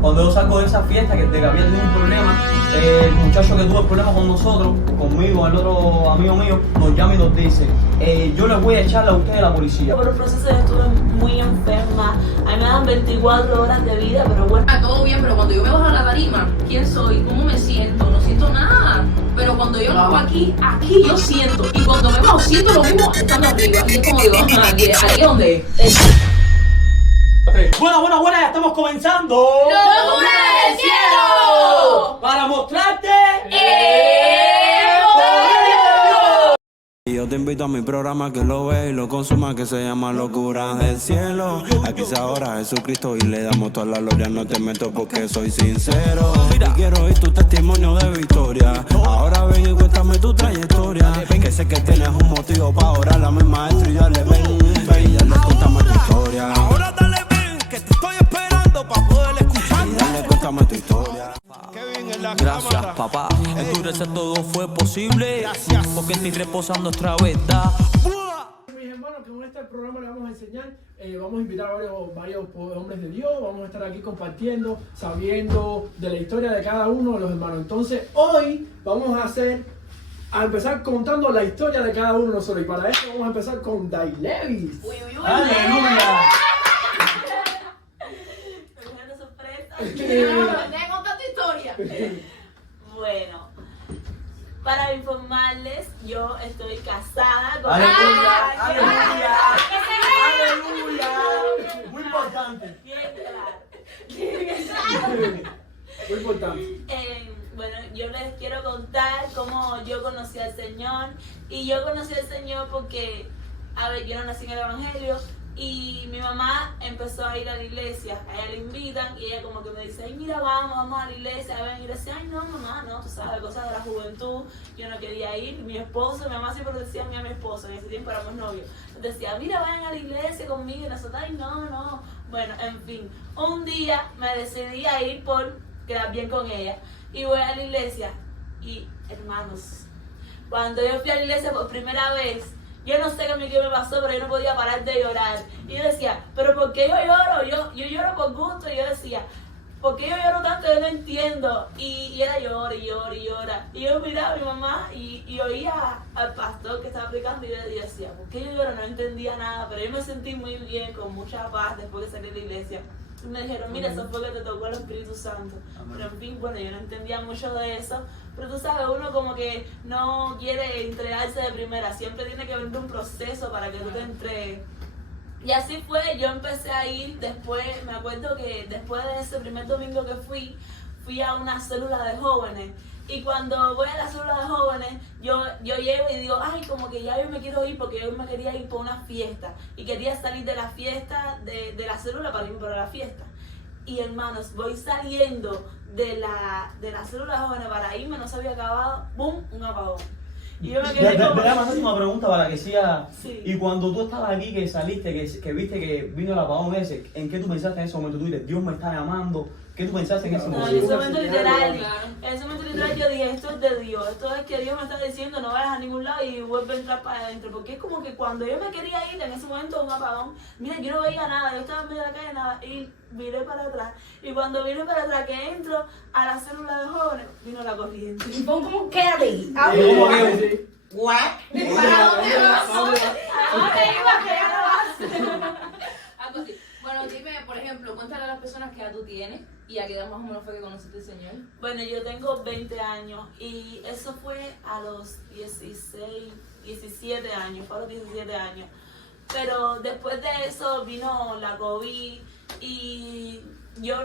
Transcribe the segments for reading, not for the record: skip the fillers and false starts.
Cuando yo salgo de esa fiesta, que había tenido un problema, el muchacho que tuvo el problema con nosotros, conmigo, el otro amigo mío, nos llama y nos dice, yo les voy a echar a ustedes a la policía. Por el proceso yo estuve muy enferma, a mí me dan 24 horas de vida, pero bueno. Todo bien, pero cuando yo me bajo a la tarima, ¿quién soy? ¿Cómo me siento? No siento nada. Pero cuando yo lo hago aquí yo siento. Y cuando me bajo, siento lo mismo estando arriba. Y es como digo, aquí es donde es. Buena, ya estamos comenzando. ¡Locura del cielo! Para mostrarte ¡El poder de Dios! Y yo te invito a mi programa que lo ve y lo consuma, que se llama Locura del Cielo. Aquí se adora a Jesucristo y le damos toda la gloria. No te meto porque soy sincero y quiero oír tu testimonio de victoria. Ahora ven y cuéntame tu trayectoria, que sé que tienes un motivo para orar a mi maestro. Y dale ven, y dale cuéntame tu historia. Ahora dale ven, que te estoy esperando para poder escuchar. Y dale cuéntame tu historia. Gracias, papá. En tu reset todo fue posible. Gracias, porque en ti reposa nuestra verdad. Mis hermanos, que con este programa les vamos a enseñar, vamos a invitar a varios hombres de Dios, vamos a estar aquí compartiendo, sabiendo de la historia de cada uno de los hermanos. Entonces, hoy vamos a empezar contando la historia de cada uno de nosotros. Y para eso vamos a empezar con Dailevis. ¡Aleluya! Una sorpresa. Déjame contar tu historia. Bueno, para informarles, yo estoy casada con ¡Aleluya! alguien. ¡Aleluya! ¡Aleluya! Muy importante. Bien claro. Muy importante. Bueno, yo les quiero contar cómo yo conocí al Señor. Y yo conocí al Señor porque, yo no nací en el Evangelio. Y mi mamá empezó a ir a la iglesia, a ella le invitan y ella como que me dice, ay mira, vamos a la iglesia, a ver, y le decía, ay no mamá, no, tú sabes, cosas de la juventud, yo no quería ir, mi mamá siempre decía a mí a mi esposo, en ese tiempo éramos novios, decía, mira, vayan a la iglesia conmigo, y nosotros, ay no, bueno, en fin, un día me decidí a ir por quedar bien con ella, y voy a la iglesia, y hermanos, cuando yo fui a la iglesia por primera vez, yo no sé qué me pasó, pero yo no podía parar de llorar. Y yo decía, ¿pero por qué yo lloro? Yo lloro por gusto. Y yo decía, ¿por qué yo lloro tanto? Yo no entiendo. Y ella llora y llora. Y yo miraba a mi mamá y oía al pastor que estaba predicando y yo decía, ¿por qué yo lloro? No entendía nada, pero yo me sentí muy bien, con mucha paz después de salir de la iglesia. Y me dijeron, mira, eso fue que te tocó el Espíritu Santo. Pero en fin, bueno, yo no entendía mucho de eso. Pero tú sabes, uno como que no quiere entregarse de primera. Siempre tiene que haber un proceso para que tú te entregues. Y así fue, yo empecé a ir después, me acuerdo que después de ese primer domingo que fui a una célula de jóvenes. Y cuando voy a la célula de jóvenes, yo llego y digo, ay, como que ya yo me quiero ir porque yo me quería ir por una fiesta. Y quería salir de la fiesta, de la célula para irme para la fiesta. Y hermanos, voy saliendo de la célula de jóvenes para irme, no se había acabado, ¡bum!, un apagón. Y yo me quedé como... Déjame hacer una pregunta para que siga. Sí. Y cuando tú estabas aquí, que saliste, que viste que vino el apagón ese, ¿en qué tú pensaste en ese momento? Tú dices, Dios me está llamando. ¿Qué tú pensaste en ese No, momento? en ese momento literal, Claro. en ese momento literal yo dije, esto es de Dios, esto es que Dios me está diciendo, no vayas a ningún lado y vuelve a entrar para adentro, porque es como que cuando yo me quería ir, en ese momento un apagón, mira, yo no veía nada, yo estaba en medio de la calle, nada, y miré para atrás, y cuando miré para atrás que entro a la célula de jóvenes, vino la corriente. Y pon como Kelly. ¿Cómo que? ¿Para dónde vas? ¿A dónde ibas que ya no vas? Algo así. Bueno, dime, por ejemplo, cuéntale a las personas que ya tú tienes y a qué edad más o menos fue que conociste al Señor. Bueno, yo tengo 20 años y eso fue a los 17 años, fue a los 17 años. Pero después de eso vino la COVID y yo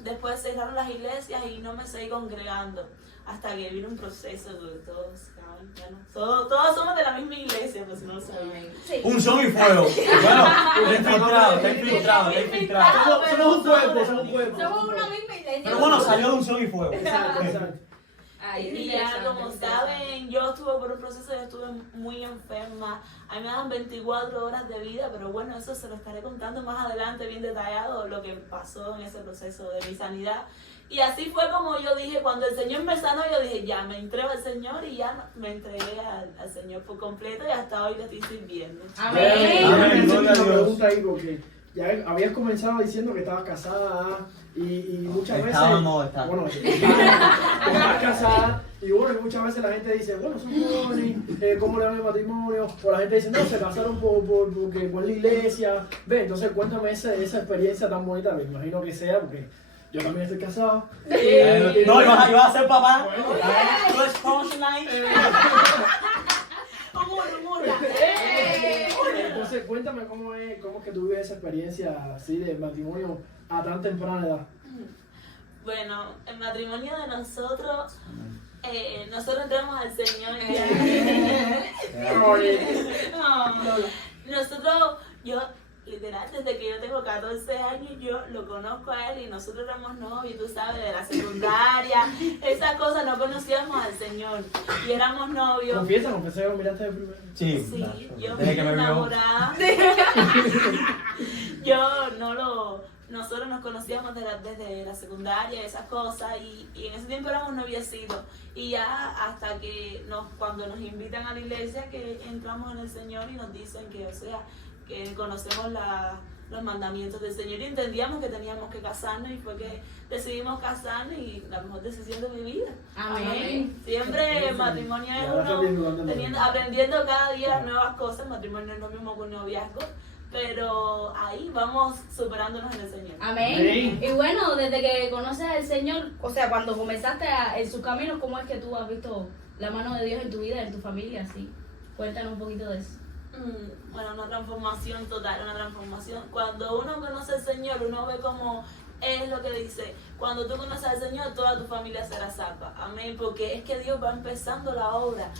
después cerraron las iglesias y no me seguí congregando. Hasta que vino un proceso donde todos somos de la misma iglesia, pues si no lo sabían. Sí. Un son y fuego. Bueno, está infiltrado. Somos un cuerpo. Somos una misma iglesia. Pero bueno, salió de un son y fuego. Exacto. Ay, Y ya, como saben, yo estuve por un proceso, yo estuve muy enferma. A mí me dan 24 horas de vida, pero bueno, eso se lo estaré contando más adelante, bien detallado, lo que pasó en ese proceso de mi sanidad. Y así fue como yo dije, cuando el Señor me sanó, yo dije, ya, me entrego al Señor y ya me entregué al Señor por completo y hasta hoy le estoy sirviendo. Amén. Amén. Una Gloria a Dios. pregunta ahí porque ya habías comenzado diciendo que estabas casada Y muchas veces... Estaba, no, estaba. Bueno, estás casada. Y bueno, y muchas veces la gente dice, bueno, son jóvenes, ¿cómo le van el matrimonio? O la gente dice, no, se casaron por la iglesia. Ve, entonces cuéntame esa experiencia tan bonita, me imagino que sea, porque yo también estoy casado. No, ibas a ser papá. Bueno, Tú eres punchline. Humor. entonces cuéntame cómo es que tú vives esa experiencia así de matrimonio a tan temprana edad. Bueno, el matrimonio de nosotros entramos al Señor. Nosotros, yo, literal, desde que yo tengo 14 años, yo lo conozco a él y nosotros éramos novios, tú sabes, de la secundaria, esas cosas, no conocíamos al Señor y éramos novios. Confiesa que lo miraste de primero. Sí, yo desde fui que me vio. enamorada. Nosotros nos conocíamos desde la secundaria, esas cosas, y en ese tiempo éramos noviecitos. Y ya hasta que cuando nos invitan a la iglesia, que entramos en el Señor y nos dicen que, o sea, que conocemos los mandamientos del Señor y entendíamos que teníamos que casarnos y fue que decidimos casarnos y la mejor decisión de mi vida. Amén. Siempre el matrimonio es uno aprendiendo cada día nuevas cosas. El matrimonio es lo mismo que un noviazgo, pero ahí vamos superándonos en el Señor. Amén. Y bueno, desde que conoces al Señor, o sea, cuando comenzaste en sus caminos, ¿cómo es que tú has visto la mano de Dios en tu vida, en tu familia? Así, cuéntanos un poquito de eso. Bueno, una transformación total, una transformación. Cuando uno conoce al Señor, uno ve cómo es lo que dice. Cuando tú conoces al Señor, toda tu familia será salva. Amén, porque es que Dios va empezando la obra.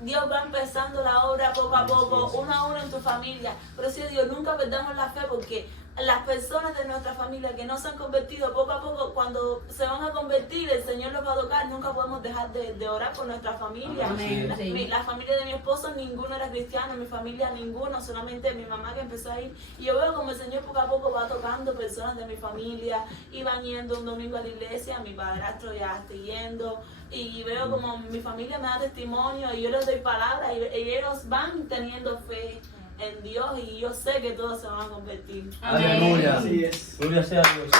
Dios va empezando la obra poco a poco, uno a uno en tu familia. Pero sí, Dios, nunca perdamos la fe porque las personas de nuestra familia que no se han convertido, poco a poco, cuando se van a convertir, el Señor los va a tocar. Nunca podemos dejar de orar por nuestra familia. Amén. La familia de mi esposo, ninguno era cristiano, mi familia ninguno, solamente mi mamá que empezó a ir. Y yo veo como el Señor poco a poco va tocando personas de mi familia, y van yendo un domingo a la iglesia, mi padrastro ya está yendo, y veo como mi familia me da testimonio, y yo les doy palabras, y ellos van teniendo fe en Dios, y yo sé que todos se van a convertir. Aleluya. Así es. Gloria sea a Dios.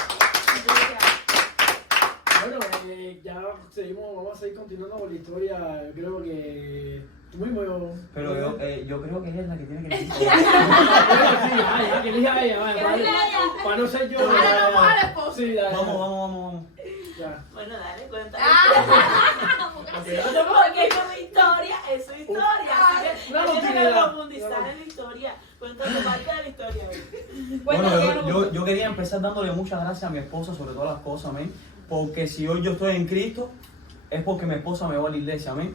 Bueno, ya vamos a seguir continuando con la historia. Creo que tú mismo. Pero yo creo que ella es la que tiene que decir. Sí, que elija ella, para no ser yo. Sí, dale. Vamos. Ya. Bueno, dale, cuéntame. Okay. Porque es mi historia, es su historia. Así que Una déjame continuidad. profundizar en la historia. Cuéntame parte de la historia. Bueno, yo quería empezar dándole muchas gracias a mi esposa sobre todas las cosas, amén. Porque si hoy yo estoy en Cristo, es porque mi esposa me va a la iglesia, amén.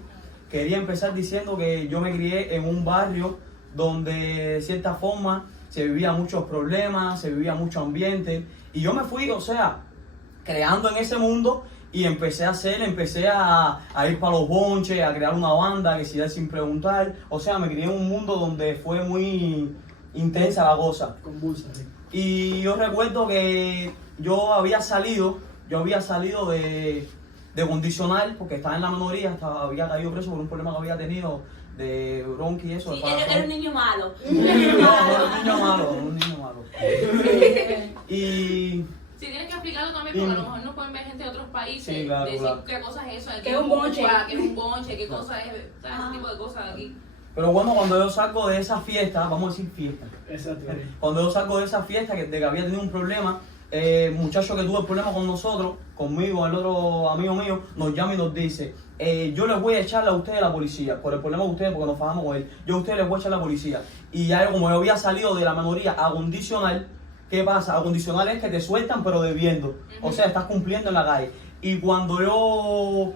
Quería empezar diciendo que yo me crié en un barrio donde de cierta forma se vivía muchos problemas, se vivía mucho ambiente. Y yo me fui, o sea, creando en ese mundo y empecé a ir para los bonches, a crear una banda, que si da sin preguntar. O sea, me crié en un mundo donde fue muy intensa la cosa. Convulsa, sí. Y yo recuerdo que yo había salido de condicional, porque estaba en la minoría, había caído preso por un problema que había tenido de bronquia y eso. Sí, era un niño malo. No, era un niño malo. Y Si tienes que explicarlo también, porque a lo mejor no pueden ver gente de otros países, Sí, claro, decir claro. qué cosa es eso, ¿Qué es un bonche? qué es un bonche, qué cosa es, ¿sabes? Ese tipo de cosas aquí. pero bueno, cuando yo salgo de esa fiesta, vamos a decir fiesta. Exacto. Cuando yo salgo de esa fiesta, de que había tenido un problema, muchacho que tuvo el problema con nosotros, conmigo, el otro amigo mío, nos llama y nos dice, yo les voy a echar a ustedes a la policía, por el problema de ustedes, porque nos fajamos con él, yo a ustedes les voy a echar a la policía. Y ya como yo había salido de la minoría a condicional, ¿qué pasa? A condicional es que te sueltan pero debiendo, o sea, estás cumpliendo en la calle. Y cuando yo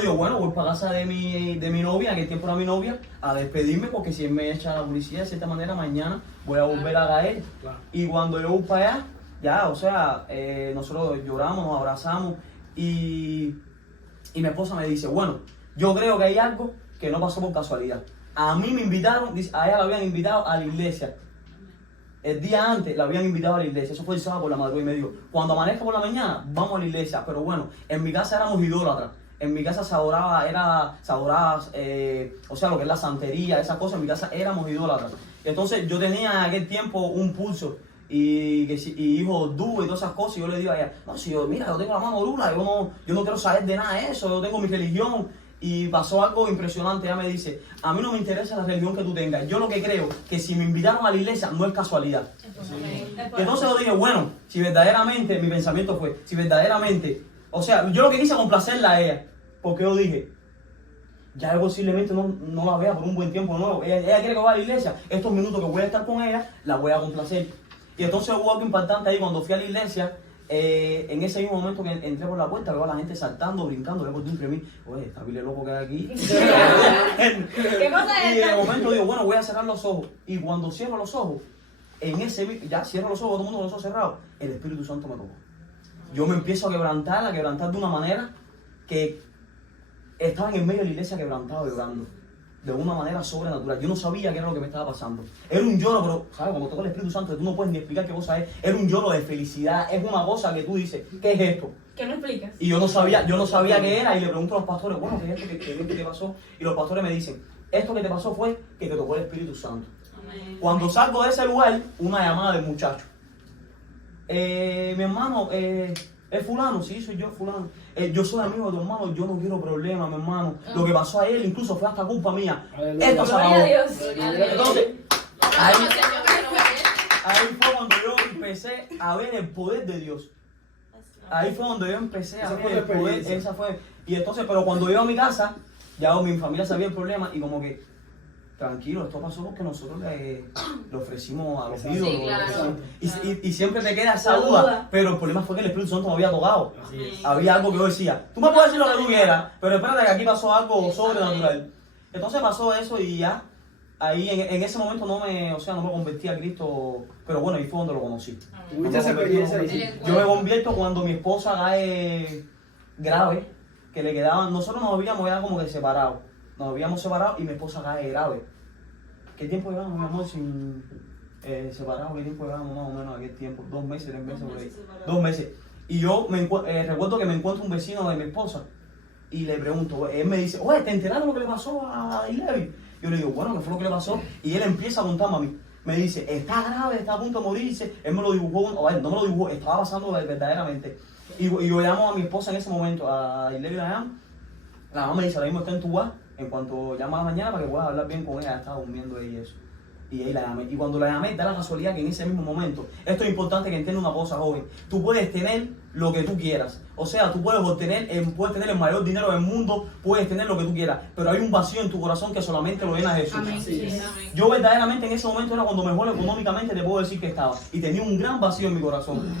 digo, bueno, voy para casa de mi novia, que tiempo era mi novia, a despedirme, porque si él me echa a la policía, de cierta manera, mañana voy a volver a caer. Claro. Y cuando yo voy para allá, ya, o sea, nosotros lloramos, nos abrazamos, y mi esposa me dice, bueno, yo creo que hay algo que no pasó por casualidad. A mí me invitaron, a ella la habían invitado a la iglesia. El día antes la habían invitado a la iglesia, eso fue el sábado por la madrugada y me dijo, cuando amanezca por la mañana, vamos a la iglesia. Pero bueno, en mi casa éramos idólatras, en mi casa se adoraba, o sea, lo que es la santería, esas cosas, en mi casa éramos idólatras. Entonces yo tenía en aquel tiempo un pulso, y hijos dúos y todas esas cosas. Y yo le digo a ella, no, si yo, mira, yo tengo la mano dura, yo no quiero saber de nada de eso, yo tengo mi religión. Y pasó algo impresionante, ella me dice, a mí no me interesa la religión que tú tengas, yo lo que creo que si me invitaron a la iglesia no es casualidad. Y entonces yo dije, bueno, si verdaderamente, mi pensamiento fue, si verdaderamente, o sea, yo lo que quise complacerla a ella, porque yo dije, ya yo posiblemente no la vea por un buen tiempo nuevo, ella quiere que vaya a la iglesia, estos minutos que voy a estar con ella, la voy a complacer. Y entonces hubo algo impactante ahí cuando fui a la iglesia. En ese mismo momento que entré por la puerta, veo a la gente saltando, brincando, veo por dentro de mí, oye, está pile loco que hay aquí. ¿Qué cosa es Y esta? de momento digo, bueno, voy a cerrar los ojos. Y cuando cierro los ojos, ya cierro los ojos, todo el mundo con los ojos cerrados, el Espíritu Santo me tocó. Yo me empiezo a quebrantar de una manera que estaba en el medio de la iglesia quebrantado, llorando. De una manera sobrenatural. Yo no sabía qué era lo que me estaba pasando. Era un lloro, pero, ¿sabes? Cuando tocó el Espíritu Santo, tú no puedes ni explicar qué cosa es. Era un lloro de felicidad. Es una cosa que tú dices, ¿qué es esto? ¿Qué no explicas? Y yo no sabía qué era. Y le pregunto a los pastores, bueno, ¿qué es esto? ¿Qué te pasó? Y los pastores me dicen, esto que te pasó fue que te tocó el Espíritu Santo. Cuando salgo de ese lugar, una llamada del muchacho. Mi hermano, ¿es fulano? Sí, soy yo, fulano. Yo soy amigo de tu hermano, yo no quiero problemas, mi hermano. Lo que pasó a él incluso fue hasta culpa mía. Aleluya. Esto se Gloria acabó. a Dios. Entonces, ahí, Señor, que no vaya. ahí fue cuando yo empecé a ver el poder de Dios. Ahí fue donde yo empecé a Esa ver fue el tu poder. experiencia. Esa fue. Y entonces, pero cuando yo a mi casa, ya mi familia sabía el problema y como que, tranquilo, esto pasó porque nosotros le ofrecimos a los Exacto. ídolos. Sí, claro. Y siempre te queda esa La duda. duda. Pero el problema fue que el Espíritu Santo me había tocado. Así es. Había algo que yo decía, tú me puedes decir lo que tú quieras, pero espérate que aquí pasó algo sobrenatural. Entonces pasó eso y ya, ahí en ese momento no me convertí a Cristo, pero bueno, ahí fue donde lo conocí. Tuviste esa experiencia ahí. Yo me convierto cuando mi esposa cae grave, que le quedaban, nosotros nos habíamos ya como que separados, y mi esposa cae grave. ¿Qué tiempo llevamos, mi amor, sin separados? ¿Qué tiempo llevamos más o menos aquel tiempo? 2 meses, 3 meses por ahí. 2 meses. Y yo recuerdo que me encuentro un vecino de mi esposa y le pregunto, él me dice, oye, ¿te enteraron lo que le pasó a Ilevi? Yo le digo, bueno, ¿qué fue lo que le pasó? Y él empieza a contarme a mí. Me dice, está grave, está a punto de morirse. Él me lo dibujó, no me lo dibujó, estaba pasando verdaderamente. Y yo llamo a mi esposa en ese momento, a Ilevi la llamo. La mamá me dice, ahora mismo está en tu bar, en cuanto llama a la mañana para que puedas hablar bien con ella, estaba durmiendo ella y eso. Y ahí la llamé. Y cuando la llamé, da la casualidad que en ese mismo momento, esto es importante que entienda una cosa, joven, tú puedes tener lo que tú quieras. O sea, tú puedes tener el mayor dinero del mundo, puedes tener lo que tú quieras, pero hay un vacío en tu corazón que solamente lo llena Jesús. Amén. Así es. Yo verdaderamente en ese momento era cuando mejor económicamente te puedo decir que estaba. Y tenía un gran vacío en mi corazón.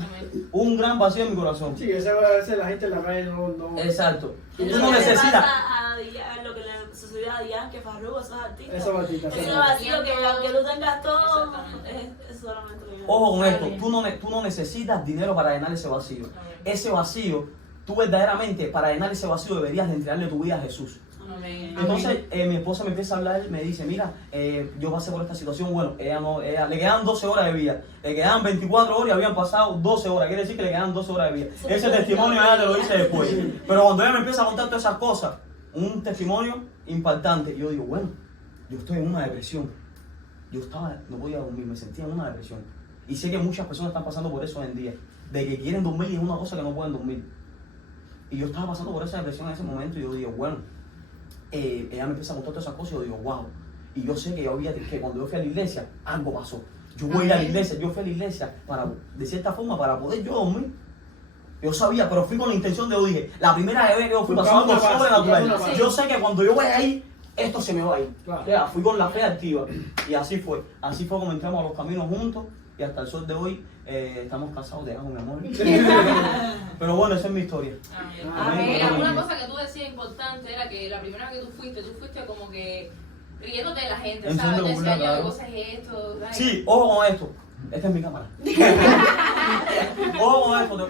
Un gran vacío en mi corazón. Sí, esa a veces la gente en la calle no. Exacto. Tú Eso no le necesitas. pasa a lo que le sucedió a Diane, que Farruko, esos artistas. Esa batita. Ese vacío que aunque tú tengas todo, es solamente lo que Ojo con esto, tú no necesitas dinero para llenar ese vacío. Ese vacío, tú verdaderamente para llenar ese vacío deberías de entregarle tu vida a Jesús. Entonces mi esposa me empieza a hablar, me dice, mira, yo pasé por esta situación, bueno, ella le quedaban 12 horas de vida, le quedaban 24 horas y habían pasado 12 horas, quiere decir que le quedaban 12 horas de vida. Ese testimonio ella te lo dice después. Pero cuando ella me empieza a contar todas esas cosas, un testimonio impactante, yo digo, bueno, yo estoy en una depresión. No podía dormir, me sentía en una depresión. Y sé que muchas personas están pasando por eso hoy en día, de que quieren dormir y es una cosa que no pueden dormir. Y yo estaba pasando por esa depresión en ese momento y yo digo, bueno, ella me empieza a contar todas esas cosas y yo digo, wow. Y yo sé que cuando yo fui a la iglesia, algo pasó. Yo voy a ir a la iglesia, yo fui a la iglesia de cierta forma para poder yo dormir. Yo sabía, pero fui con la intención de, yo dije, la primera vez que yo fui pasando algo sobrenatural. Yo sé que cuando yo voy ahí, esto se me va a ir. Claro. O sea, fui con la fe activa. Y así fue. Así fue como entramos a los caminos juntos. Y hasta el sol de hoy estamos casados, te amo, mi amor. Pero bueno, esa es mi historia. Mira, una cosa que tú decías importante era que la primera vez que tú fuiste como que riéndote de la gente, En ¿sabes? son de Te burla, decía yo, claro. ¿qué cosa es esto? ¿Sabes? Sí, ojo con esto. Esta es mi cámara. Ojo con esto.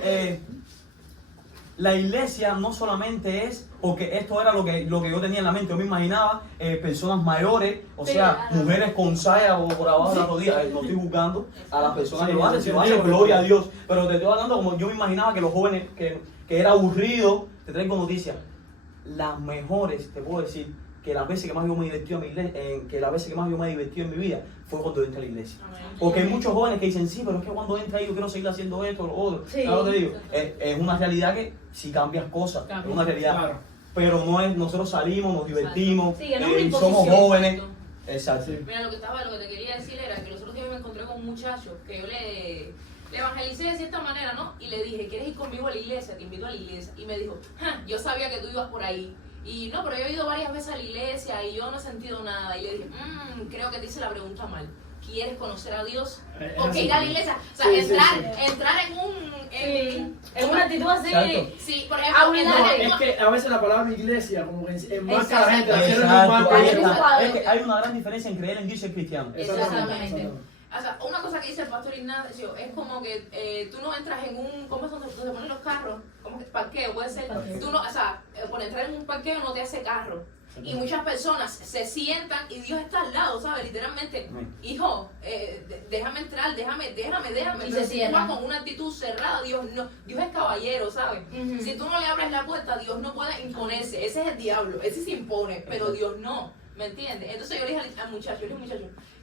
La iglesia no solamente es, porque esto era lo que yo tenía en la mente, yo me imaginaba personas mayores, o sea, mujeres con saya o por abajo de la rodilla, no estoy juzgando a las personas que lo hacen, si lo hacen, gloria a Dios, pero te estoy hablando como yo me imaginaba que los jóvenes, que era aburrido. Te traigo noticias, las mejores, te puedo decir, que las veces que más yo me divertí en mi vida fue cuando entré a la iglesia. Porque hay muchos jóvenes que dicen, sí, pero es que cuando entra ahí yo quiero seguir haciendo esto o lo otro. Sí. Claro, te digo, es una realidad que si cambias cosas, es una realidad. Claro. Pero no es, nosotros salimos, nos divertimos, Sí, que no es una somos imposición. jóvenes. Exacto. Sí. Mira, lo que te quería decir era que los otros días me encontré con un muchacho que yo le evangelicé de cierta manera, ¿no? Y le dije, ¿quieres ir conmigo a la iglesia? Te invito a la iglesia. Y me dijo, yo sabía que tú ibas por ahí. Y no, pero yo he ido varias veces a la iglesia y yo no he sentido nada. Y le dije, creo que te hice la pregunta mal. ¿Quieres conocer a Dios? Porque ir a la iglesia, o sea, Sí, entrar En una actitud así. Exacto. Sí, por ejemplo, No, entrar en es que a veces la palabra iglesia como que enmarca a la gente, la quieren Exacto, enmarcar. ahí Exacto. está. Es que hay una gran diferencia en creer en Dios y ser cristiano. Exactamente. O sea, una cosa que dice el pastor Ignacio es como que tú no entras en un, ¿cómo es donde se ponen los carros? ¿Cómo que parqueo? Puede ser. Parqueo. Tú no, o sea, por entrar en un parqueo no te hace carro. Y muchas personas se sientan y Dios está al lado, ¿sabes? Literalmente, Amén. hijo, déjame entrar, déjame. Y Pero se si tú cierran. vas con una actitud cerrada, Dios es caballero, ¿sabes? Ujú. Si tú no le abres la puerta, Dios no puede imponerse. Ese es el diablo, ese se impone, pero Dios no, ¿me entiendes? Entonces yo le dije al muchacho,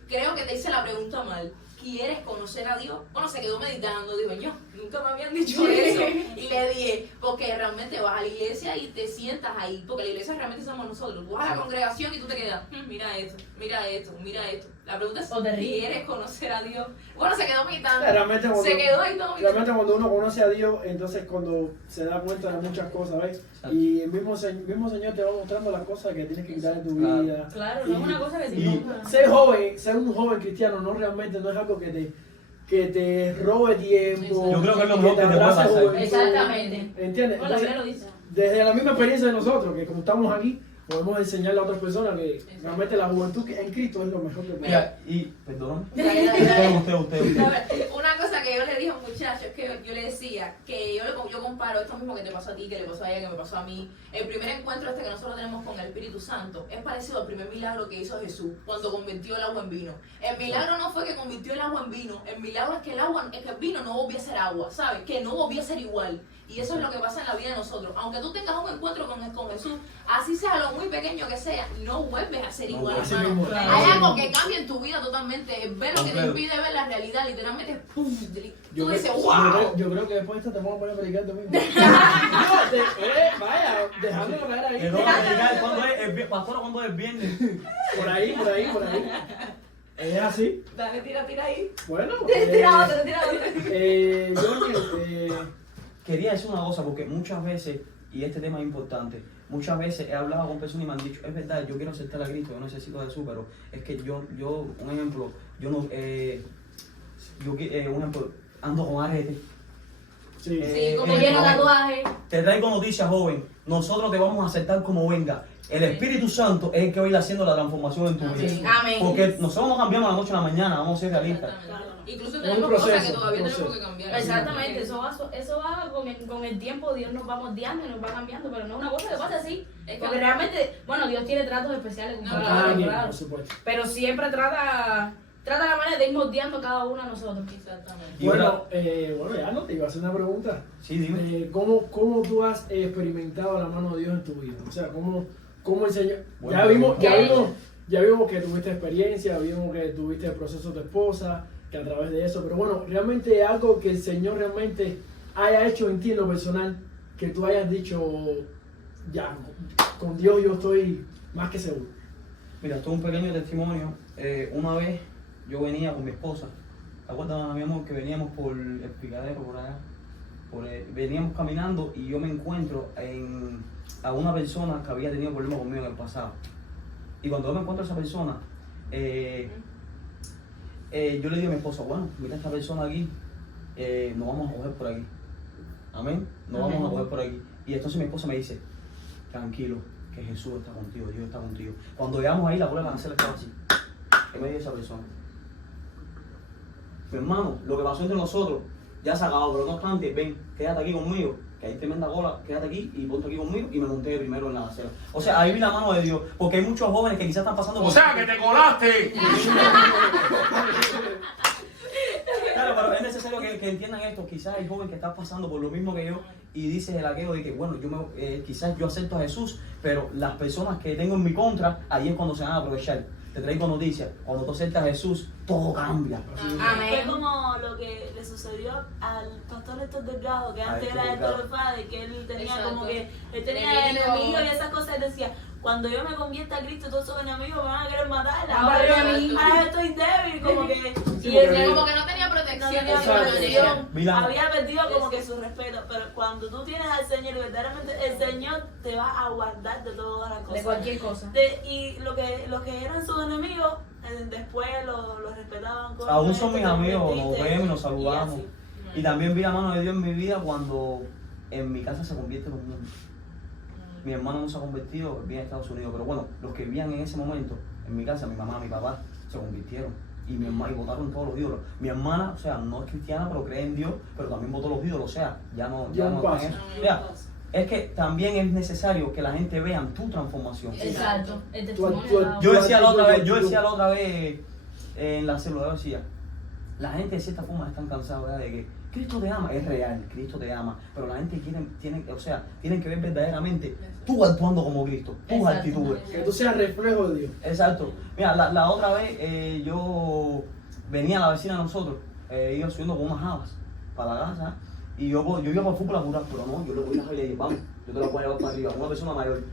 creo que te hice la pregunta mal. ¿Quieres conocer a Dios? Bueno, se quedó meditando, digo yo, nunca me habían dicho eso. Y le dije, porque realmente vas a la iglesia y te sientas ahí, porque la iglesia realmente somos nosotros. Tú vas a la congregación y tú te quedas, mira esto. La pregunta es, O te ríes. ¿quieres conocer a Dios? Bueno, se quedó meditando. Realmente cuando, Se quedó ahí todo realmente cuando uno conoce a Dios, entonces cuando se da cuenta de muchas cosas, ¿ves? Y el mismo Señor te va mostrando las cosas que tienes que quitar en tu Claro. vida. Claro, no es una cosa que se Y ponga. ser un joven cristiano no realmente no es algo que te robe tiempo. Yo creo que es lo mejor que te puede abrace pasar. juventud. Exactamente. ¿Entiendes? Bueno, la Entonces, Biblia lo dice. desde la misma experiencia de nosotros, que como estamos aquí, podemos enseñarle a otras personas que realmente la juventud en Cristo es lo mejor que puede. Mira, y, perdón. Dale. Usted. A ver, una cosa que yo le dije a un muchacho es que yo le decía que yo comparo esto mismo que te pasó a ti, que le pasó a ella, que me pasó a mí. El primer encuentro que nosotros tenemos con el Espíritu Santo es parecido al primer milagro que hizo Jesús cuando convirtió el agua en vino. El milagro no fue que convirtió el agua en vino, el milagro es que el vino no volvió a ser agua, ¿sabes? Que no volvió a ser igual. Y eso es lo que pasa en la vida de nosotros. Aunque tú tengas un encuentro con Jesús, así sea lo muy pequeño que sea, no vuelves a ser igual, Así hermano. mismo. Hay algo que cambia en tu vida totalmente. Ver lo que te Completo. impide ver la realidad, literalmente, ¡pum! Yo Tú creo- dices, ¡wow! yo creo que después de esto te vamos a poner a predicar domingo. Vaya, dejándolo caer ahí. Que no va a predicar cuando es el viernes, pastora, cuando es el viernes. Por ahí. Es así. Dale, tira ahí. Bueno, Tira otro. Johnny, Quería decir una cosa, porque muchas veces, y este tema es importante, muchas veces he hablado con personas y me han dicho, es verdad, yo quiero aceptar a Cristo, yo necesito a Jesús, pero es que yo un ejemplo, un ejemplo, ando con aretes. sí. Sí, como Te lleno de tatuajes. Te traigo noticias, joven, nosotros te vamos a aceptar como venga. El Espíritu Santo es el que va a ir haciendo la transformación en tu vida. Amén. Porque nosotros no cambiamos la noche a la mañana, vamos a ser realistas. Exactamente. Incluso Es tenemos un cosas proceso, que todavía un tenemos proceso. que cambiar. Exactamente, eso va con el tiempo, Dios nos va moldeando y nos va cambiando, pero no es una cosa que pasa así. Es Porque que- realmente, bueno, Dios tiene tratos especiales con No, cada claro, uno, Bien, claro. por supuesto. Pero siempre trata la manera de ir moldeando cada uno de nosotros. Exactamente. Y Bueno, ya no te iba a hacer una pregunta. Sí, dime. ¿Cómo tú has experimentado la mano de Dios en tu vida? O sea, ¿cómo el Señor? Bueno, Ya vimos que tuviste experiencia, vimos que tuviste el proceso de tu esposa, que a través de eso, pero bueno, realmente algo que el Señor realmente haya hecho en ti en lo personal, que tú hayas dicho, ya, con Dios yo estoy más que seguro. Mira, esto es un pequeño testimonio. Una vez yo venía con mi esposa, ¿te acuerdas, mi amor, que veníamos por el Picadero, por allá? Veníamos caminando y yo me encuentro a una persona que había tenido problemas conmigo en el pasado. Y cuando yo me encuentro a esa persona, yo le digo a mi esposa, bueno, mira esta persona aquí, nos vamos a coger por aquí. Amén, nos Amén. vamos a coger por aquí. Y entonces mi esposa me dice, tranquilo, que Jesús está contigo, Dios está contigo. Cuando llegamos ahí, la puerta de la cancela estaba así. ¿Qué me dice esa persona? Mi hermano, lo que pasó entre nosotros ya se ha acabado, pero no obstante, ven, quédate aquí conmigo, que hay tremenda cola, quédate aquí y ponte aquí conmigo, y me monté primero en la acera. O sea, ahí vi la mano de Dios, porque hay muchos jóvenes que quizás están pasando por... O sea, que te colaste. Claro, pero es necesario que que entiendan esto, quizás hay joven que está pasando por lo mismo que yo y dice el aquello de que, bueno, quizás yo acepto a Jesús, pero las personas que tengo en mi contra, ahí es cuando se van a aprovechar. Te traigo noticias, cuando tú aceptas a Jesús, todo cambia. Fue Amén. como lo que le sucedió al pastor Héctor Delgado, que antes Héctor era Delgado. Héctor Fade, que él tenía Exacto. como que, él tenía Enemigo. enemigos y esas cosas, él decía, cuando yo me convierta a Cristo, todos esos enemigos me van a querer matar, Van a ahora matar a mí. estoy débil, como que, Sí, y él porque- Como que no tenía no protección. tenía Exacto. protección, Mira. había perdido como que su respeto, pero cuando tú tienes al Señor, y verdaderamente el Señor te va a guardar de todas las cosas. De cualquier cosa. Y los que eran sus enemigos, después los respetaban. con Aún son mis respeto, amigos, nos ¿viste? vemos y nos Y saludamos. así. Y también vi la mano de Dios en mi vida cuando en mi casa se convierte en un mundo. Mi hermano no se ha convertido, vive en Estados Unidos, pero bueno, los que vivían en ese momento, en mi casa, mi mamá, mi papá, se convirtieron. Y mi hermana, y votaron todos los ídolos. Mi hermana, o sea, no es cristiana, pero cree en Dios, pero también votó los ídolos, o sea, ya no Ya un está en paso. eso. O sea, es que también es necesario que la gente vea tu transformación. Exacto. El Tú- testimonio. tú- de cada Yo uno. decía la otra vez en la célula, yo decía, la gente de cierta forma están cansados ya de que Cristo te ama, es real, Cristo te ama, pero la gente tienen que ver verdaderamente tú actuando como Cristo, tus Exacto. actitudes. Que tú seas reflejo de Dios. Exacto. Mira, la otra vez yo venía a la vecina de nosotros, iba subiendo con unas habas para la casa, y yo iba para el fútbol a curar, pero no, yo le voy a dejar y le dije, vamos, yo te la voy a llevar para arriba, una persona mayor.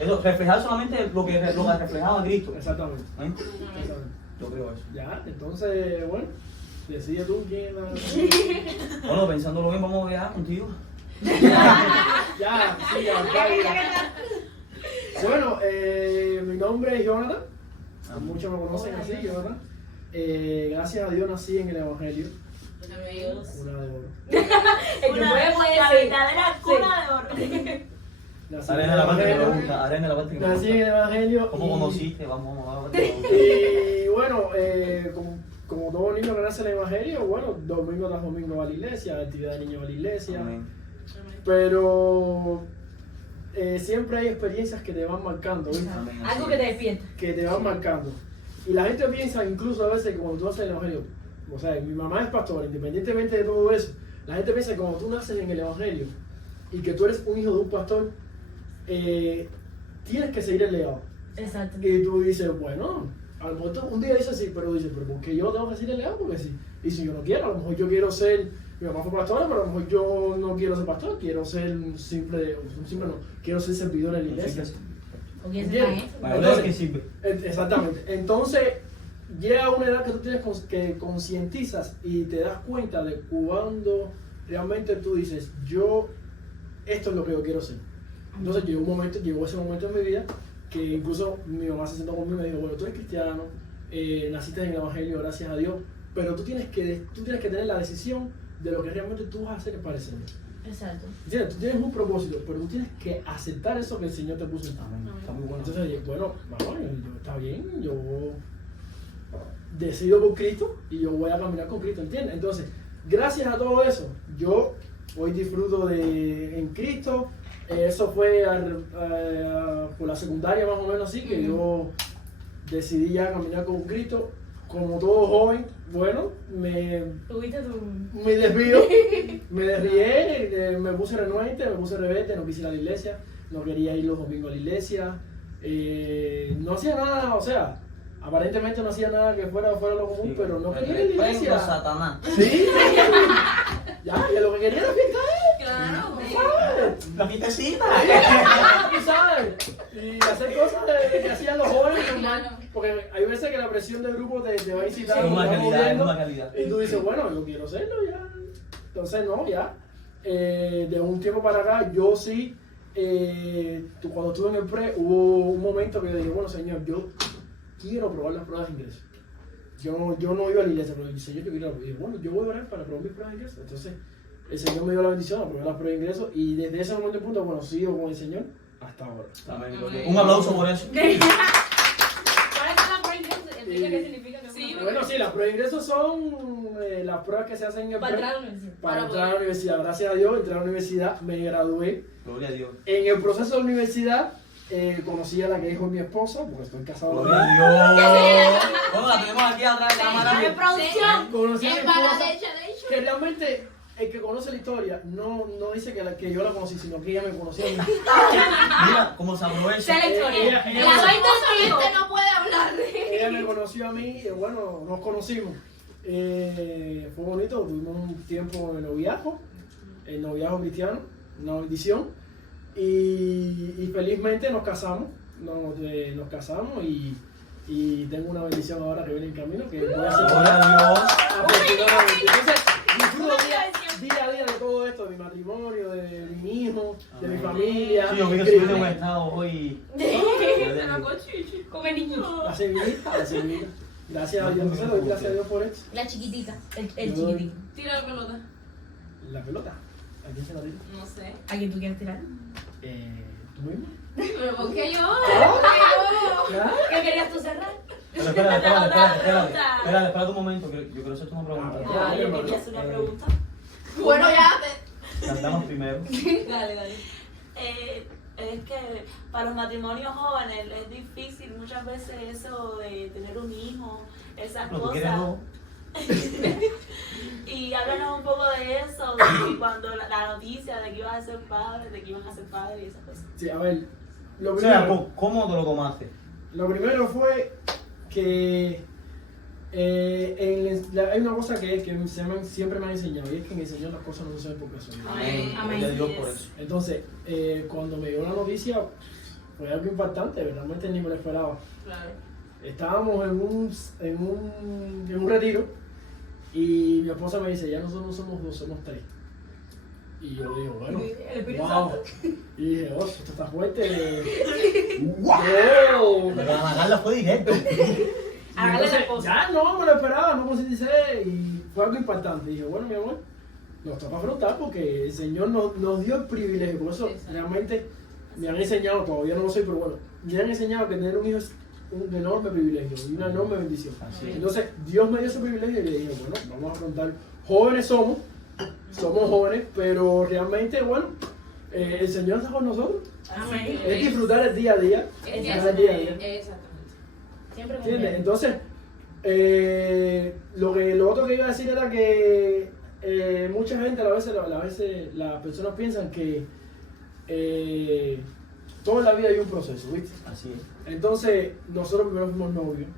Eso, reflejar solamente lo que reflejaba Cristo. Exactamente. ¿Eh? Exactamente. Yo creo eso. Ya, entonces, bueno, decide tú quién es la... Bueno, pensándolo bien, vamos a viajar contigo. Ya, sí, ya. Bueno, mi nombre es Jonathan. Muchos me conocen así, Jonathan. Gracias a Dios nací en el Evangelio. Una de oro. El que puede La decir. verdadera cuna de oro. Nací en Arena el la parte que me Evangelio. gusta, arena la parte que me Nací en el gusta. Evangelio. ¿Cómo y- conociste? Vamos a la parte que me gusta. Y bueno, como todo niño que nace en el Evangelio, bueno, domingo tras domingo va a la iglesia, actividad de niño va a la iglesia. Amén. Pero siempre hay experiencias que te van marcando, ¿viste? Amén. Algo que te despierta. Que te van marcando. Y la gente piensa incluso a veces que cuando tú haces el Evangelio, o sea, mi mamá es pastora, independientemente de todo eso, la gente piensa que cuando tú naces en el Evangelio y que tú eres un hijo de un pastor, tienes que seguir el legado. Exacto. Y tú dices, bueno, a lo mejor tú un día dices sí, pero dices, pero ¿por qué yo tengo que seguir el legado? Porque sí. Y si yo no quiero, a lo mejor yo quiero ser, mi mamá fue pastora, pero a lo mejor yo no quiero ser pastor, quiero ser quiero ser servidor en la iglesia. ¿O quién ¿Entiendes? es Mayor que sirve. Exactamente. Entonces, llega una edad que tú tienes que concientizas y te das cuenta de cuando realmente tú dices, esto es lo que yo quiero ser. Entonces llegó ese momento en mi vida que incluso mi mamá se sentó conmigo y me dijo, bueno, tú eres cristiano, naciste en el Evangelio, gracias a Dios, pero tú tienes que tener la decisión de lo que realmente tú vas a hacer para el Señor. Exacto. ¿Entiendes? Tú tienes un propósito, pero tú tienes que aceptar eso que el Señor te puso en ti. Amén. Está muy bueno. Entonces, bueno, mamá, está bien, yo decido por Cristo y yo voy a caminar con Cristo, ¿entiendes? Entonces, gracias a todo eso, yo hoy disfruto en Cristo. Eso fue por la secundaria más o menos así, que yo decidí ya caminar con Cristo. Como todo joven, bueno, Tuviste tu. me desvío, me desvié, me puse renuente, me puse rebelde, no quise ir a la iglesia, no quería ir los domingos a la iglesia, no hacía nada, o sea, aparentemente no hacía nada que fuera lo común, pero no quería ir a la Reprendo iglesia. Satanás. Sí, ya, y lo que quería era fiesta, Claro. ¿sabes? La fiestecita. Tú sabes, y hacer cosas que hacían los jóvenes, normal, Claro. porque hay veces que la presión del grupo te va a incitar, Es te una va calidad, es moviendo. una calidad. Y tú dices, bueno, yo quiero hacerlo ya. Entonces, no, ya. De un tiempo para acá, yo sí, cuando estuve en el pre, hubo un momento que yo dije, bueno, Señor, yo quiero probar las pruebas de ingreso. Yo no iba a la iglesia, pero el Señor, yo quiero. Y dije, bueno, yo voy a orar para probar mis pruebas de ingreso. Entonces, el Señor me dio la bendición a probar las pruebas de ingreso. Y desde ese momento en punto, bueno, sigo con el Señor hasta ahora. Amén, gloria. Un aplauso por eso. ¿Cuál es la prueba? Explica qué significa. Sí, Bueno, sí, las pruebas de ingreso son las pruebas que se hacen en el Para pre. entrar a la universidad. Para entrar a la universidad. Gracias a Dios, entré a la universidad, me gradué. Gloria a Dios. En el proceso de la universidad, conocí a la que es hoy mi esposa, porque estoy casado con Gloria ella. a Dios. Bueno, la tenemos aquí atrás de cámara. ¡Qué producción! Conocí a mi En para esposa. derecha, de hecho. que realmente el que conoce la historia no dice que yo la conocí, sino que ella me conocía a mí. Mira cómo se aprovecha. Sé la historia. Ella- La ella- vaina siguiente no puede hablar. Ella me conoció a mí y bueno, nos conocimos. Fue bonito, tuvimos un tiempo de noviazgo, el noviazgo cristiano, una bendición. Y felizmente nos casamos, nos casamos y tengo una bendición ahora que viene en camino, que voy a hacer Gloria a Dios. afortunadamente. Entonces, disfruto día a día de todo esto, de mi matrimonio, de mi hijo, de mi familia. Sí, yo vi que subiste un estado hoy. Come niño. La semillita, la semillita. Gracias a Dios, entonces le doy gracias a Dios por esto. La chiquitita. El Yo doy chiquitito. Tira la pelota. La pelota. ¿A quién se la tiro? No sé. ¿A quién tú quieres tirar? ¿Tú mismo? Pero ¿por qué yo? ¿Ya? ¿Qué querías tú cerrar? Pero espérate un momento, que yo quiero hacerte una pregunta. Ah, yo quería hacer una pregunta. Bueno, ya. Cantamos primero. Dale. Es que para los matrimonios jóvenes es difícil muchas veces eso de tener un hijo, esas Pero tú quieres cosas. dos. Y háblanos un poco de eso, de cuando la noticia de que ibas a ser padre, de que iban a ser padres y esas cosas. Sí, a ver. Lo O sea, primero, ¿cómo te lo tomaste? lo primero fue que hay una cosa que siempre me han enseñado, y es que en el Señor las cosas no suceden por casualidad. Amén. Amén. Gloria a Dios por eso. Entonces, cuando me dio la noticia, fue algo impactante, realmente ni me lo esperaba. Claro. Estábamos en un retiro y mi esposa me dice, ya nosotros no somos dos, somos tres. Y yo digo, bueno, wow. Y dije, oh, esto está fuerte. ¡Wow! Pero la Carla fue directo. Hágale la Entonces, cosa. ya no me lo esperaba, no concienticé y fue algo impactante. Y dije, bueno, mi amor, nos toca afrontar porque el Señor nos dio el privilegio. Por eso Exacto. realmente me han enseñado, todavía no lo soy, pero bueno, me han enseñado que tener un hijo es un enorme privilegio y una enorme bendición. Así es. Entonces, Dios me dio ese privilegio y le dije, bueno, vamos a afrontar. Jóvenes somos jóvenes, pero realmente, bueno, el Señor está con nosotros. Amén. Es disfrutar el día a día. Disfrutar el día a día. Exactamente. Siempre con ¿Entiendes? él. Entonces, lo otro que iba a decir era que mucha gente a veces las personas piensan que toda la vida hay un proceso, ¿viste? Así es. Entonces, nosotros primero fuimos novios.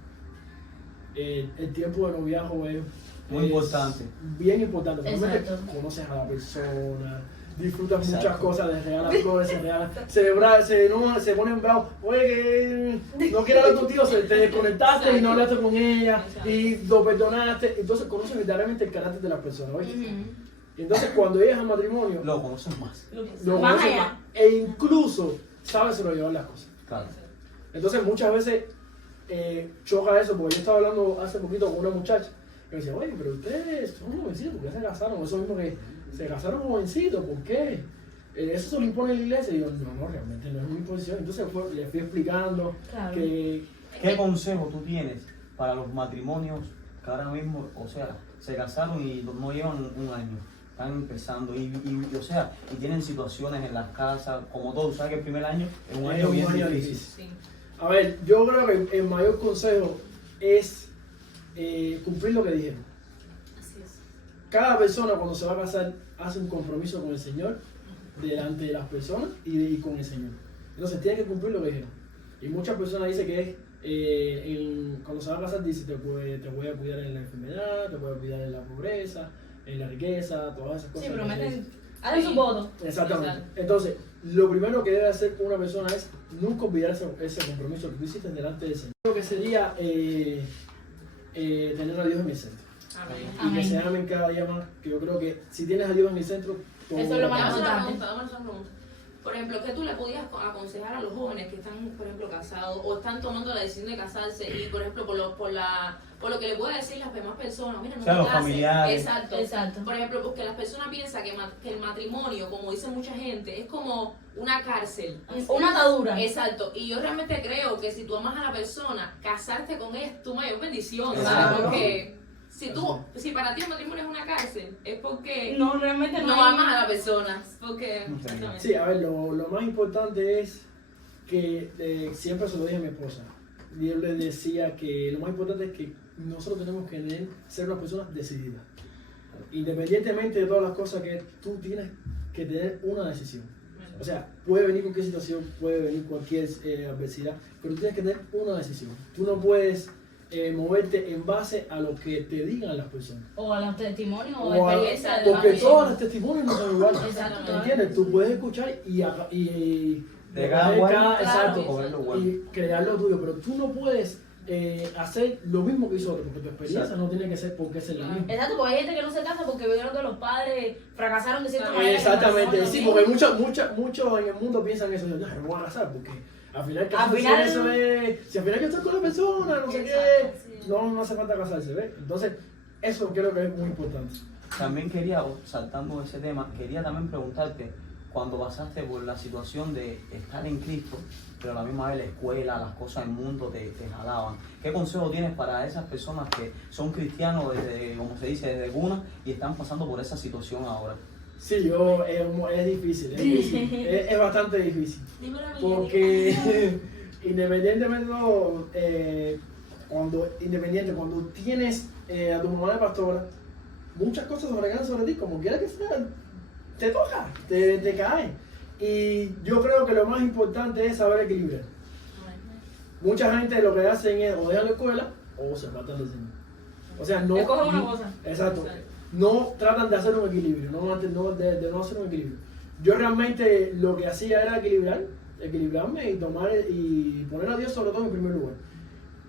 El tiempo de noviazgo es Muy importante. Bien importante. Realmente Exacto. conoces a la persona, disfrutas muchas Exacto. cosas, le regalas flores, se ponen bravos. Oye, que no quiero hablar contigo, te desconectaste y no hablaste con ella y lo perdonaste. Entonces conoces verdaderamente el carácter de la persona, ¿oíste? Y entonces cuando llegas al matrimonio, Lo conoces más. lo Más conoces allá. más. E incluso sabes sobrellevar las cosas. Claro. Entonces muchas veces choca eso, porque yo estaba hablando hace poquito con una muchacha y me decía, oye, pero ustedes son jovencitos, ¿por qué se casaron? Eso mismo que se casaron jovencitos, ¿por qué? Eso se lo impone la iglesia. Y yo, no, realmente no es una imposición. Entonces le fui explicando Claro. que ¿Qué consejo tú tienes para los matrimonios que ahora mismo, o sea, se casaron y no llevan un año? Están empezando y o sea, y tienen situaciones en las casas, como todo, sabes que el primer año es un año bien difícil. Sí. A ver, yo creo que el mayor consejo es cumplir lo que dijeron. Así es. Cada persona cuando se va a casar hace un compromiso con el Señor delante de las personas y con el Señor. Entonces tiene que cumplir lo que dijeron. Y muchas personas dicen que es, cuando se va a casar dice te voy a cuidar en la enfermedad, te voy a cuidar en la pobreza, en la riqueza, todas esas cosas. Sí, que prometen. dicen. Hacen su voto. Exactamente. Exacto. Entonces, lo primero que debe hacer una persona es nunca olvidar ese compromiso que tú hiciste delante del Señor. Lo que sería tener a Dios en el centro. Amén. Y que Amén. se amen cada día más. Que yo creo que si tienes a Dios en el centro, todo Eso es lo va a más pasar. importante. Vamos a hacer una pregunta. Por ejemplo, ¿qué tú le podías aconsejar a los jóvenes que están, por ejemplo, casados o están tomando la decisión de casarse y, por ejemplo, por lo que le pueda decir las demás personas? Mira, no O sea, te los cases. familiares. Exacto. Exacto. Por ejemplo, porque las personas piensan que el matrimonio, como dice mucha gente, es como una cárcel. Una atadura. Exacto. Y yo realmente creo que si tú amas a la persona, casarte con ella es tu mayor bendición, ¿sabes? Exacto. Porque si para ti el matrimonio es una cárcel, es porque No, realmente no. no hay- amas a la persona. Porque, Sí. exactamente. Sí, a ver, lo más importante es que siempre se lo dije a mi esposa. Y yo le decía que lo más importante es que nosotros tenemos que ser unas personas decididas. Independientemente de todas las cosas que tú tienes que tener una decisión. O sea, puede venir cualquier situación, puede venir cualquier adversidad, pero tú tienes que tener una decisión. Tú no puedes moverte en base a lo que te digan las personas. O a los testimonios o O a- experiencias de porque demás todos los testimonios no son iguales. Exacto. ¿Entiendes? Tú puedes escuchar y De cada cual, exacto, coger lo bueno. y crear lo tuyo, pero tú no puedes hacer lo mismo que hizo otro, porque tu experiencia Exacto. no tiene que ser porque es la misma. Exacto, porque hay gente que no se casa porque vieron que los padres fracasaron de cierta manera. Exactamente, No, sí, no. porque muchos en el mundo piensan eso, no, me voy a casar, porque al final, Al final- eso es, si al final yo estoy con la persona, no sé Exacto, qué, sí. no hace falta casarse, ¿ves? Entonces, eso creo que es muy importante. También quería, saltando ese tema, quería también preguntarte, cuando pasaste por la situación de estar en Cristo, pero a la misma vez la escuela, las cosas del mundo te jalaban, ¿qué consejo tienes para esas personas que son cristianos desde, como se dice, desde cuna y están pasando por esa situación ahora? Sí, es difícil, es bastante difícil. Dímelo, Miguel. Porque independientemente, cuando tienes a tu mamá de pastora, muchas cosas recaen sobre ti, como quiera que sea, te toca, te cae. Y yo creo que lo más importante es saber equilibrar. Mucha gente lo que hacen es o dejan la escuela o se matan del Señor. O sea, no. Escogen una cosa. Exacto. No tratan de hacer un equilibrio, de no hacer un equilibrio. Yo realmente lo que hacía era equilibrarme y poner a Dios sobre todo en primer lugar.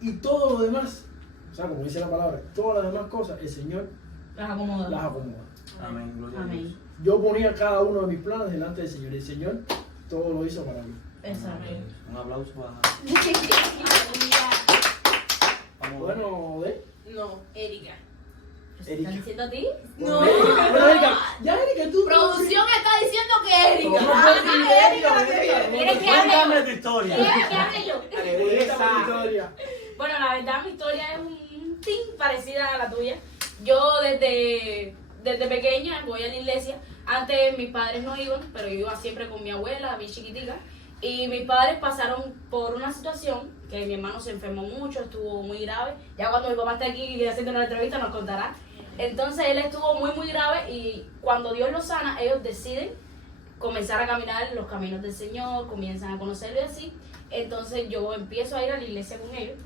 Y todo lo demás, o sea, como dice la palabra, todas las demás cosas, el Señor Las acomoda. las acomoda. Amén, gloria a Dios. Amén. Yo ponía cada uno de mis planes delante del Señor y el Señor todo lo hizo para mí. Exacto. Un aplauso para... Vamos, Bueno, ¿ves? No, Erika. ¿Estás Erika. diciendo a ti? No. Bueno, Erika, ya Erika, tú. Producción está diciendo que Erika. ¿Quieres que Cuéntame hable? tu historia. ¿Quieres que hable yo? Esa historia. Bueno, la verdad mi historia es un tin parecida a la tuya. Yo desde pequeña voy a la iglesia. Antes mis padres no iban, pero yo iba siempre con mi abuela, mi chiquitica. Y mis padres pasaron por una situación que mi hermano se enfermó mucho, estuvo muy grave. Ya cuando mi papá esté aquí haciendo una entrevista nos contará. Entonces él estuvo muy grave y cuando Dios lo sana, ellos deciden comenzar a caminar en los caminos del Señor, comienzan a conocerlo y así. Entonces yo empiezo a ir a la iglesia con ellos.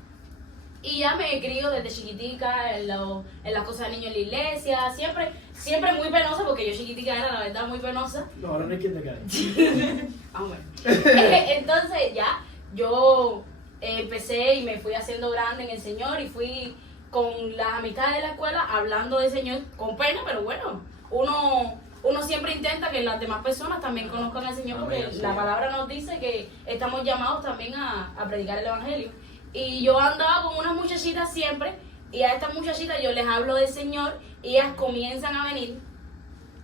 Y ya me crío desde chiquitica en las cosas de niños en la iglesia, siempre muy penosa, porque yo chiquitica era la verdad muy penosa. No, ahora no hay quien te cae. Vamos a ver. Entonces ya yo empecé y me fui haciendo grande en el Señor y fui con las amistades de la escuela hablando del Señor con pena, pero bueno, uno siempre intenta que las demás personas también conozcan al Señor, porque Amén, sí. la palabra nos dice que estamos llamados también a predicar el Evangelio. Y yo andaba con unas muchachitas siempre, y a estas muchachitas yo les hablo del Señor, y ellas comienzan a venir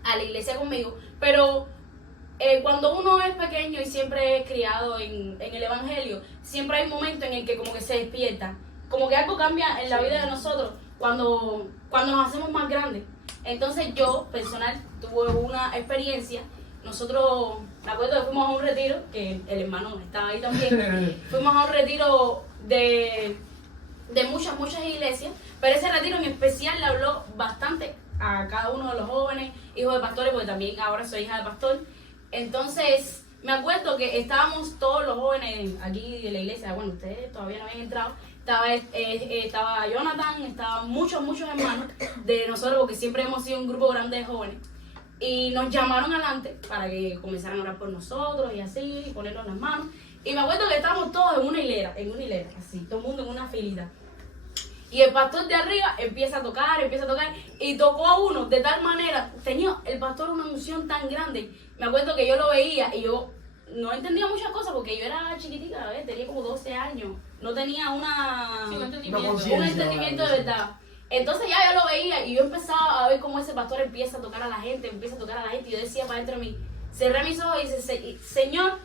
a la iglesia conmigo, pero cuando uno es pequeño y siempre es criado en el Evangelio, siempre hay momentos en el que como que se despierta, como que algo cambia en la vida de nosotros cuando nos hacemos más grandes. Entonces yo, personal, tuve una experiencia. Nosotros, me acuerdo que fuimos a un retiro, que el hermano estaba ahí también, fuimos a un retiro de muchas iglesias, pero ese retiro en especial le habló bastante a cada uno de los jóvenes, hijos de pastores, porque también ahora soy hija de pastor. Entonces, me acuerdo que estábamos todos los jóvenes aquí de la iglesia, bueno, ustedes todavía no habían entrado, estaba Jonathan, estaban muchos hermanos de nosotros, porque siempre hemos sido un grupo grande de jóvenes, y nos llamaron adelante para que comenzaran a orar por nosotros y así, y ponernos las manos. Y me acuerdo que estábamos todos en una hilera, así, todo el mundo en una filita. Y el pastor de arriba empieza a tocar, y tocó a uno de tal manera, tenía el pastor una unción tan grande. Me acuerdo que yo lo veía y yo no entendía muchas cosas porque yo era chiquitita, ¿ves? Tenía como 12 años, no tenía un entendimiento de verdad. Entonces ya yo lo veía y yo empezaba a ver cómo ese pastor empieza a tocar a la gente, y yo decía para dentro de mí, cerré mis ojos y dice, Señor,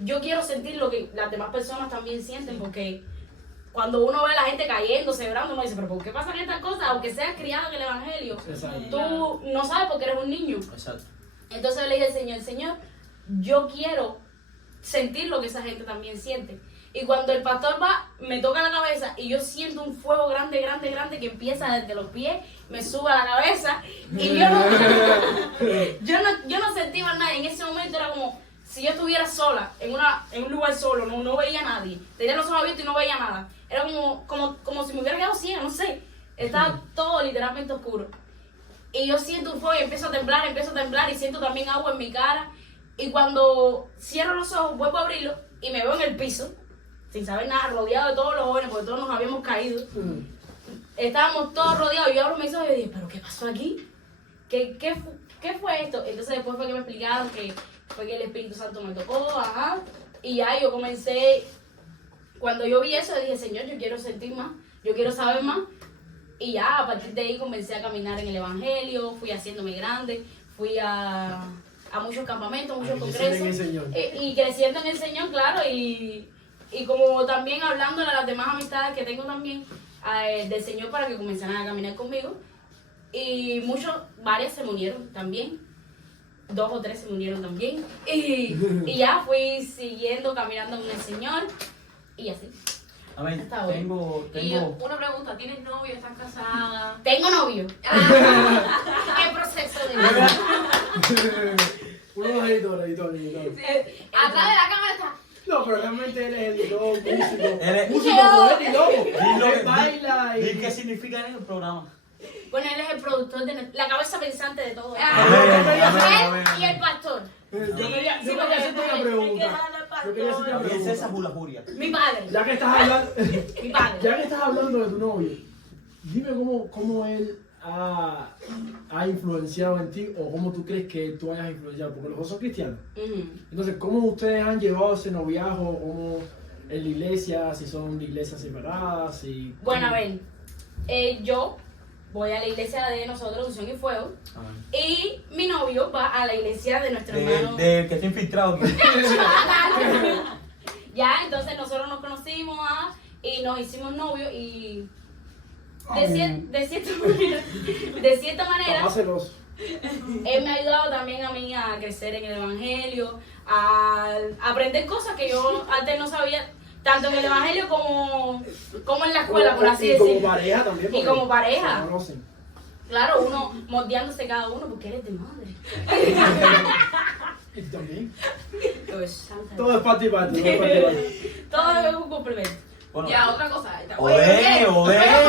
yo quiero sentir lo que las demás personas también sienten, porque cuando uno ve a la gente cayendo, celebrando, uno dice, pero ¿por qué pasan estas cosas? Aunque seas criado en el Evangelio, Exacto. tú no sabes porque eres un niño. Exacto. Entonces le dije al Señor, yo quiero sentir lo que esa gente también siente. Y cuando el pastor va, me toca la cabeza y yo siento un fuego grande, grande, grande que empieza desde los pies, me sube a la cabeza y yo no sentí más nada. En ese momento era como si yo estuviera sola, en un lugar solo, no veía a nadie. Tenía los ojos abiertos y no veía nada. Era como si me hubiera quedado ciega, no sé. Estaba todo literalmente oscuro. Y yo siento un fuego y empiezo a temblar y siento también agua en mi cara. Y cuando cierro los ojos, vuelvo a abrirlos y me veo en el piso, sin saber nada, rodeado de todos los jóvenes, porque todos nos habíamos caído. Estábamos todos rodeados. Yo abro mis ojos y dije, ¿pero qué pasó aquí? ¿Qué fue esto? Entonces después fue que me explicaron que fue que el Espíritu Santo me tocó, y ya yo comencé, cuando yo vi eso, dije, Señor, yo quiero sentir más, yo quiero saber más. Y ya, a partir de ahí comencé a caminar en el Evangelio, fui haciéndome grande, fui a muchos campamentos, muchos congresos. Y creciendo en el Señor, claro, y como también hablándole a las demás amistades que tengo también del Señor para que comenzaran a caminar conmigo. Y varias se me unieron también, 2 o 3 se me unieron también. Y ya fui siguiendo, caminando con el Señor, y así. A ver, Hasta hoy. tengo... Y una pregunta, ¿tienes novio? ¿Estás casada? Tengo novio. ¿Qué proceso de Uno es editor. Atrás de la cámara está. No, pero realmente él es editor, Él es- músico, poeta y loco. Dilo Él baila y... ¿Qué significa en el programa? Bueno, él es el productor la cabeza pensante de todo. Amén. Él y el pastor. Yo quería hacerte una Hay que pregunta. dejarle al Yo quería hacerte una pastor. Y es esa pregunta. furia. Mi padre. Ya que estás hablando, Mi padre. ya que estás hablando de tu novio, dime cómo él ha influenciado en ti o cómo tú crees que tú hayas influenciado, porque los dos son cristianos. Ujú. Entonces, ¿cómo ustedes han llevado ese noviazgo? ¿Cómo en la iglesia? Si son de iglesias separadas, si... Bueno, a ver. Yo voy a la iglesia de nosotros, Unción y Fuego. Y mi novio va a la iglesia de nuestro hermano. De que está infiltrado aquí. Ya, entonces nosotros nos conocimos y nos hicimos novios y de cierta manera, Papá celoso. él me ha ayudado también a mí a crecer en el evangelio, a aprender cosas que yo antes no sabía, tanto en el evangelio como en la escuela, por así Y como decirlo. pareja también. Y porque como pareja. se conocen. Claro, uno moldeándose cada uno porque eres de madre. Y tú también. Pues, santa. Todo es parte y parte. Todo es parte y parte. Todo es un complemento. Bueno, Ya, otra cosa. Ode. Pero tú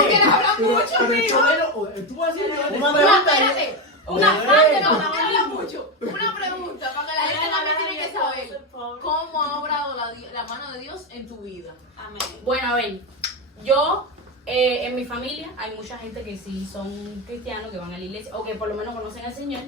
quieres hablar Pero mucho, el amigo. chodero, tú vas a decir que... Una No, pregunta. espérate. Una parte no habla mucho. Una pregunta para que la gente también tiene que saber. ¿Cómo ha obrado la mano de Dios en tu vida? Amén. Bueno, a ver, yo en mi familia hay mucha gente que sí son cristianos, que van a la iglesia o que por lo menos conocen al Señor,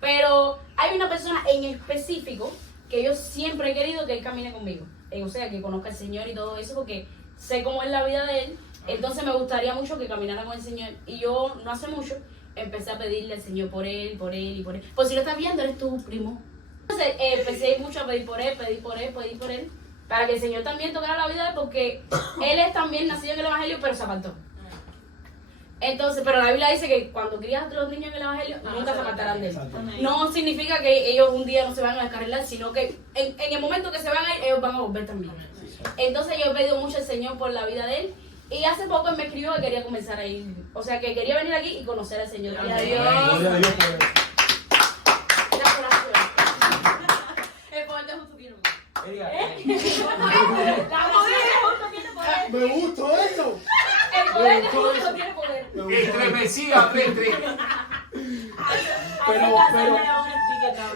pero hay una persona en específico que yo siempre he querido que él camine conmigo, o sea, que conozca al Señor y todo eso, porque sé cómo es la vida de él, entonces me gustaría mucho que caminara con el Señor, y yo no hace mucho empecé a pedirle al Señor por él y por él. Pues si lo estás viendo, eres tu primo. Entonces empecé mucho a pedir por él, para que el Señor también tocara la vida de él, porque él es también nacido en el Evangelio, pero se apartó. Entonces, pero la Biblia dice que cuando crías a los niños en el Evangelio, nunca se apartarán de él. Exacto. No significa que ellos un día no se van a descarrilar, sino que en el momento que se van a ir, ellos van a volver también. Entonces yo he pedido mucho al Señor por la vida de él, y hace poco él me escribió que quería comenzar a ir, o sea, que quería venir aquí y conocer al Señor. Gloria a Dios. Gloria a Dios por eso. Gracias por la oración. El poder de justo tiene poder. Erika, Me gustó eso. El poder de justo tiene poder. Me gustó. Entre Mesías, Petri.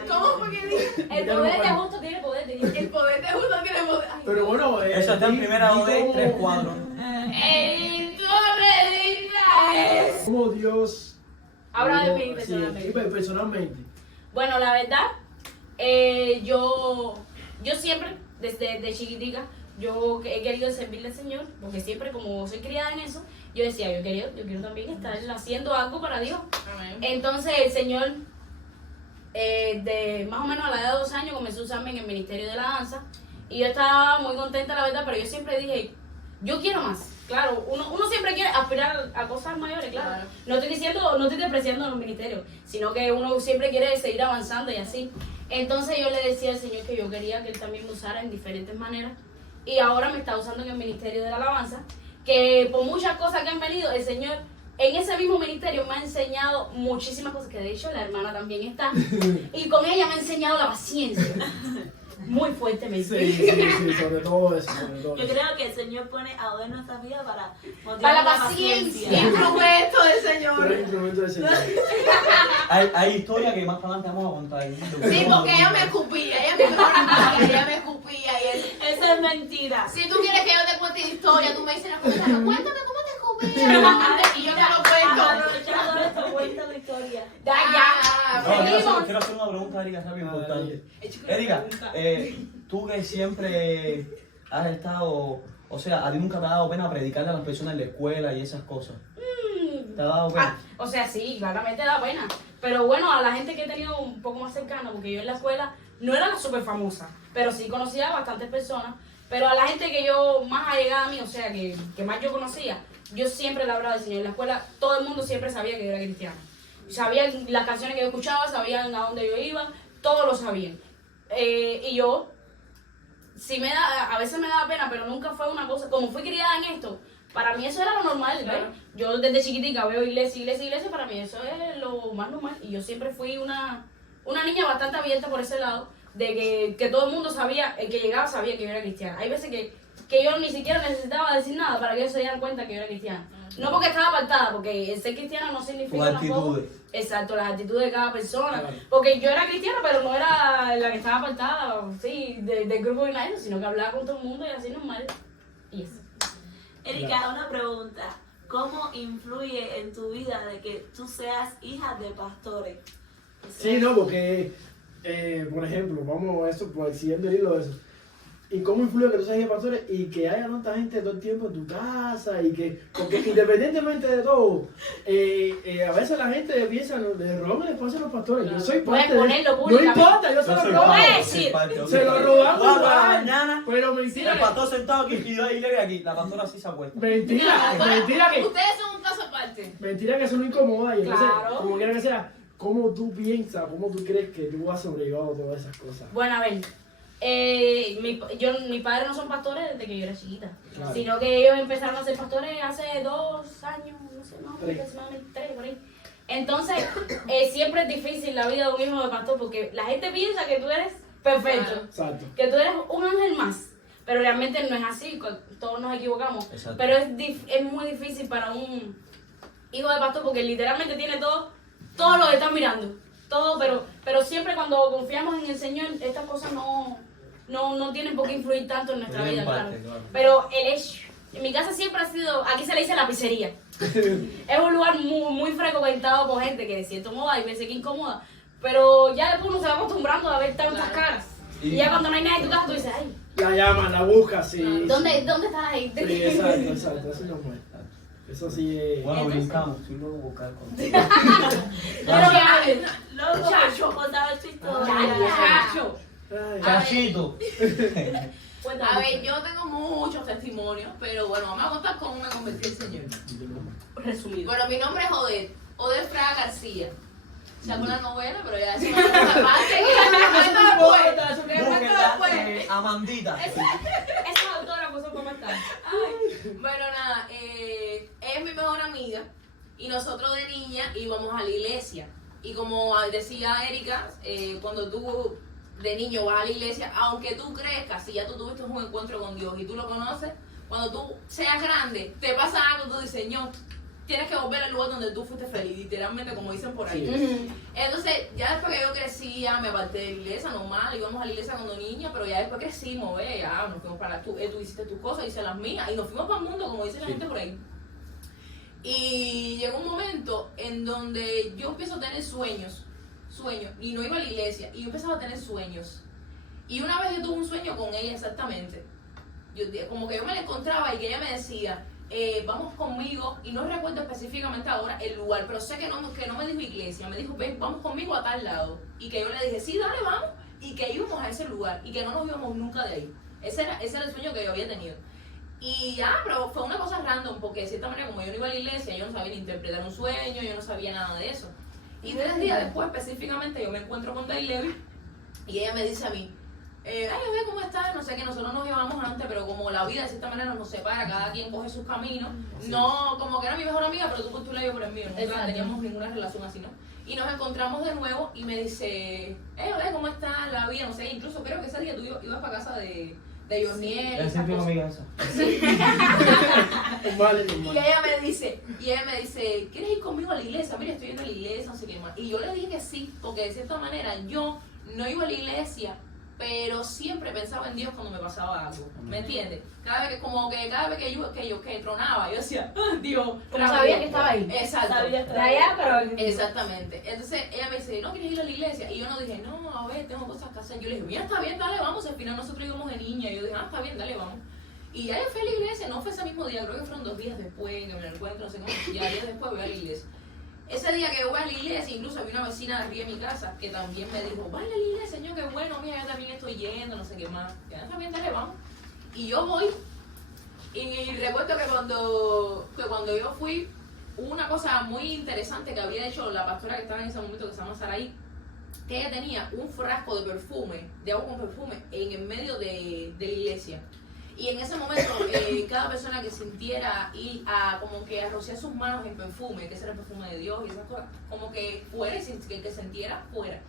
¿Cómo fue que dije? El poder de justo tiene poder. El poder de justo tiene poder. Ay, Pero bueno, eso está en di- primera di OD, cómo- 3 cuadros. ¡El nombre de Israel! ¿Cómo Dios... Habla de mí sí, personalmente. sí, pero personalmente. Bueno, la verdad, yo siempre, desde chiquitica, yo he querido servirle al Señor, porque siempre como soy criada en eso, yo decía, yo quiero también estar haciendo algo para Dios. Amén. Entonces el Señor, de más o menos a la edad de 2 años, comenzó a usarme en el ministerio de la danza, y yo estaba muy contenta, la verdad, pero yo siempre dije, yo quiero más. Claro, uno siempre quiere aspirar a cosas mayores, claro. No estoy despreciando los ministerios, sino que uno siempre quiere seguir avanzando y así. Entonces yo le decía al Señor que yo quería que Él también me usara en diferentes maneras. y ahora me está usando en el Ministerio de la Alabanza, que por muchas cosas que han venido, el Señor en ese mismo ministerio me ha enseñado muchísimas cosas, que de hecho la hermana también está, y con ella me ha enseñado la paciencia, muy fuertemente. Sí, sobre todo eso. Yo creo que el Señor pone a ver nuestras vidas para motivar Para la paciencia. Instrumento del Tú eres Señor. instrumento del Señor. Hay historias que más adelante vamos a contar. Sí, porque ella me escupía, ella me escupía, ella me escupía y él. Eso es mentira. Si tú quieres que yo te cuente historia, tú me dices, cuéntame cómo te escupía. Y yo te lo cuento. Aprovechando esto, cuenta la historia. Ya, Ah, No, seguimos. quiero hacer una pregunta, Erika, rápido, importante. chico, Erika, pregunta. tú que siempre has estado, o sea, a ti nunca te ha dado pena predicarle a las personas en la escuela y esas cosas. ¿Te ha dado pena? O sea, sí, claramente da pena. Pero bueno, a la gente que he tenido un poco más cercana, porque yo en la escuela no era la súper famosa, pero sí conocía a bastantes personas. Pero a la gente que yo más allegada a mí, o sea, que más yo conocía, yo siempre le hablaba del Señor. En la escuela todo el mundo siempre sabía que yo era cristiana. Sabían las canciones que yo escuchaba, sabían a dónde yo iba, todos lo sabían. Y yo, sí a veces me daba pena, pero nunca fue una cosa, como fui criada en esto, para mí eso era lo normal, ¿ves? Yo desde chiquitica veo iglesia, para mí eso es lo más normal. Y yo siempre fui una niña bastante abierta por ese lado, de que todo el mundo sabía, el que llegaba sabía que yo era cristiana. Hay veces que yo ni siquiera necesitaba decir nada para que ellos se dieran cuenta que yo era cristiana. No porque estaba apartada, porque el ser cristiana no significa Tus tampoco... actitudes. Exacto, las actitudes de cada persona. Claro. Porque yo era cristiana, pero no era la que estaba apartada, sí, del grupo de nadie, sino que hablaba con todo el mundo y así normal. Y eso. Erika, una pregunta. ¿Cómo influye en tu vida de que tú seas hija de pastores? O sea, Sí, no, porque, por ejemplo, vamos a eso, pues, siguiendo el hilo de eso. ¿Y cómo influye que tú seas hija de pastores y que haya tanta gente todo el tiempo en tu casa? Y que, porque independientemente de todo, a veces la gente piensa, no, le roban el espacio a los pastores. Yo soy Puedes parte de ponerlo No públicamente. importa, yo se Yo lo soy robo. parte, puedes soy decir. parte, Se lo robamos. 4 de la igual. mañana, Pero el mentira, pastor sentado aquí y yo y aquí. La pastora así se acuesta. mentira que Ustedes son un caso aparte. eso no incomoda. Y entonces, Claro. como quiera que sea, ¿cómo tú piensas, cómo tú crees que tú has sobrellevado todas esas cosas? Bueno, a ver, mis padres no son pastores desde que yo era chiquita, Claro. sino que ellos empezaron a ser pastores hace 2 años, no sé, no, 3. aproximadamente 3 por ahí. Entonces, siempre es difícil la vida de un hijo de pastor porque la gente piensa que tú eres perfecto, Exacto. que tú eres un ángel más, pero realmente no es así, todos nos equivocamos. Exacto. Pero es muy difícil para un hijo de pastor porque literalmente tiene todo lo que está mirando, todo, pero siempre cuando confiamos en el Señor, estas cosas no tienen por qué influir tanto en nuestra Tienen vida, parte, claro. claro. Pero el hecho, en mi casa siempre ha sido, aquí se le dice la pizzería. Es un lugar muy frecuentado por gente que de cierto modo hay veces que incomoda, pero ya después uno se va acostumbrando a ver tantas caras. Y ya cuando no hay nadie en tu casa, tú dices, ay, La llaman, la buscas, sí. ¿dónde está la gente? Sí, exacto. Eso no fue. Eso sí es. Bueno, Entonces- brincamos. Estoy luego buscar contigo. Pero que, Loco, Chacho. contaba tu historia. Chacho. Ay, Chachito. cuéntame. A ver, yo tengo muchos testimonios, pero bueno, vamos a contar cómo me convertí el Señor. Resumido. Bueno, mi nombre es Odette Fraga García. ¿Se acuerdan la novela? Pero ya eso no es una parte que cuento Búsquenla, después. Amandita. Esa autora puso para estar. Bueno, nada, es mi mejor amiga y nosotros de niña íbamos a la iglesia. Y como decía Erika, cuando tú de niño vas a la iglesia, aunque tú crezcas, si ya tú tuviste un encuentro con Dios y tú lo conoces, cuando tú seas grande, te pasa algo, tú dices, Señor, tienes que volver al lugar donde tú fuiste feliz, literalmente como dicen por ahí. Sí. Entonces, ya después que yo crecí, ya me aparté de la iglesia, normal, íbamos a la iglesia cuando niña, pero ya después crecimos, ya nos fuimos para tú hiciste tus cosas, hice las mías, y nos fuimos para el mundo, como dice la gente por ahí. Y llegó un momento en donde yo empiezo a tener sueños, y no iba a la iglesia, y yo empezaba a tener sueños. Y una vez yo tuve un sueño con ella exactamente, como que yo me la encontraba y que ella me decía, vamos conmigo, y no recuerdo específicamente ahora el lugar, pero sé que no me dijo iglesia, me dijo, ven, vamos conmigo a tal lado, y que yo le dije, sí, dale, vamos, y que íbamos a ese lugar, y que no nos íbamos nunca de ahí. Ese era el sueño que yo había tenido. Y ya, pero fue una cosa random, porque de cierta manera, como yo no iba a la iglesia, yo no sabía ni interpretar un sueño, yo no sabía nada de eso. Y 3 días después, específicamente, yo me encuentro con Dailevi, y ella me dice a mí, ay, oye, ¿cómo estás? No sé, que nosotros nos llevamos antes, pero como vida de cierta manera nos separa, cada quien coge sus caminos. No, como que era mi mejor amiga, pero tú por tu lado y yo por el mío. Nunca Exacto. teníamos ninguna relación así, ¿no? Y nos encontramos de nuevo y me dice, hola, ¿cómo estás? La vida, no sé, incluso creo que ese día tú ibas para casa de Joniel. Es siempre amiga esa. Vale, Y ella me dice, ¿quieres ir conmigo a la iglesia? Mira, estoy yendo a la iglesia, no sé qué más. Y yo le dije que sí, porque de cierta manera yo no iba a la iglesia, pero siempre pensaba en Dios cuando me pasaba algo. ¿Me entiendes? Cada vez que tronaba, yo decía, Dios. Como sabía que estaba ahí. Exacto. Sabía De allá, pero... Exactamente. Entonces ella me dice, ¿no quieres ir a la iglesia? Y yo no dije, no, a ver, tengo cosas que hacer. Yo le dije, mira, está bien, dale, vamos. Al final nosotros íbamos de niña. Y yo dije, está bien, dale, vamos. Y ya yo fui a la iglesia, no fue ese mismo día, creo que fueron 2 días después que me lo encuentro, no sé cómo, ya días después voy a la iglesia. Ese día que voy a la iglesia, incluso había una vecina de arriba de mi casa que también me dijo, vaya a la iglesia, señor, qué bueno, mira, yo también estoy yendo, no sé qué más. Ya también, dale, vamos. Y yo voy, y recuerdo que cuando yo fui, hubo una cosa muy interesante que había hecho la pastora que estaba en ese momento, que se llama Saraí, que ella tenía un frasco de perfume, de agua con perfume, en el medio de la iglesia. Y en ese momento, cada persona que sintiera ir a como que a rociar sus manos en perfume, que ese era el perfume de Dios y esas cosas, como que fuera y que sintiera fuera.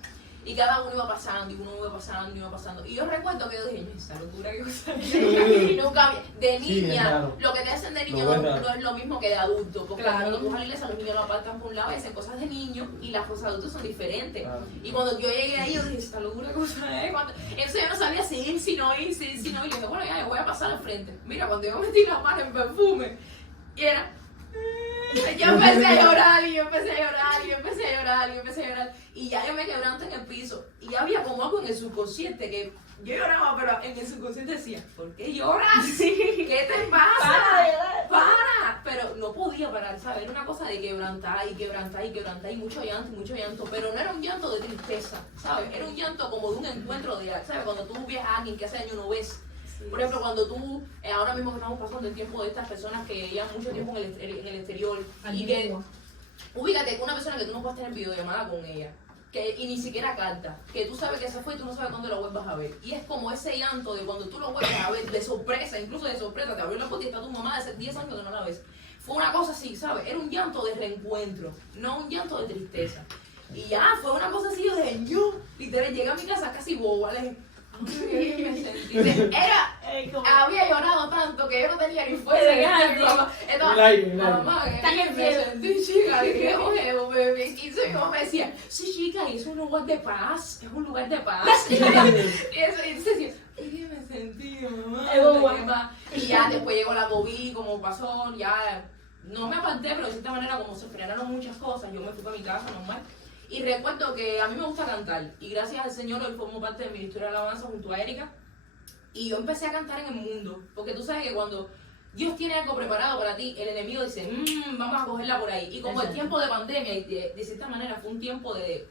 Y cada uno iba pasando, y uno iba pasando, y iba pasando. Y yo recuerdo que yo dije, esa locura que cosa. Nunca había. De Sí, niña, claro. lo que te hacen de niño Lo no, bueno. no es lo mismo que de adulto. Porque Claro. cuando tú vas a la iglesia, los niños lo apartan por un lado y hacen cosas de niños, y las cosas de adultos son diferentes. Claro. Y cuando yo llegué ahí, yo dije, esta locura que cosa es. Entonces yo no sabía si ir, si no ir, si ir, si no ir. Y dije, bueno, ya, yo voy a pasar al frente. Mira, cuando yo metí la mano en perfume, y era... Yo empecé a llorar, y yo empecé a llorar, y yo empecé a llorar, y yo empecé a llorar. Y ya yo me quebranto en el piso. Y ya había como algo en el subconsciente que yo lloraba, pero en el subconsciente decía, ¿por qué lloras? ¿Qué te pasa? ¡Para! Pero no podía parar, ¿sabes? Era una cosa de quebrantar y quebrantar y quebrantar y mucho llanto. Pero no era un llanto de tristeza, ¿sabes? Era un llanto como de un encuentro de, ¿sabes? Cuando tú ves a alguien que hace años no ves. Por ejemplo, cuando tú, ahora mismo que estamos pasando el tiempo de estas personas que llevan mucho tiempo en el exterior y que, ubícate que una persona que tú no puedes tener videollamada con ella, y ni siquiera carta, que tú sabes que se fue y tú no sabes cuándo lo vuelvas a ver. Y es como ese llanto de cuando tú lo vuelves a ver, de sorpresa, incluso de sorpresa, te abrió la puerta y está tu mamá de hace 10 años que no la ves. Fue una cosa así, ¿sabes? Era un llanto de reencuentro, no un llanto de tristeza. Y ya, fue una cosa así, yo dije, yo, literal, llegué a mi casa casi boba, le dije, ay, me sentí. Había llorado tanto que yo no tenía ni fuerza. El aire. Mamá, que me sentí chica, que ojeo, bebé. Y mi mamá me decía, sí, chica, y es un lugar de paz, es un lugar de paz. Y eso, y decía, ¿qué me sentí, mamá? Y ya después llegó la COVID, como pasó, ya no me aparté, pero de cierta manera, como se frenaron muchas cosas, yo me fui para mi casa normal. Y recuerdo que a mí me gusta cantar, y gracias al Señor hoy formo parte de mi historia de alabanza junto a Erika. Y yo empecé a cantar en el mundo, porque tú sabes que cuando Dios tiene algo preparado para ti, el enemigo dice, vamos a cogerla por ahí. Y como el tiempo de pandemia, y de cierta manera fue un tiempo que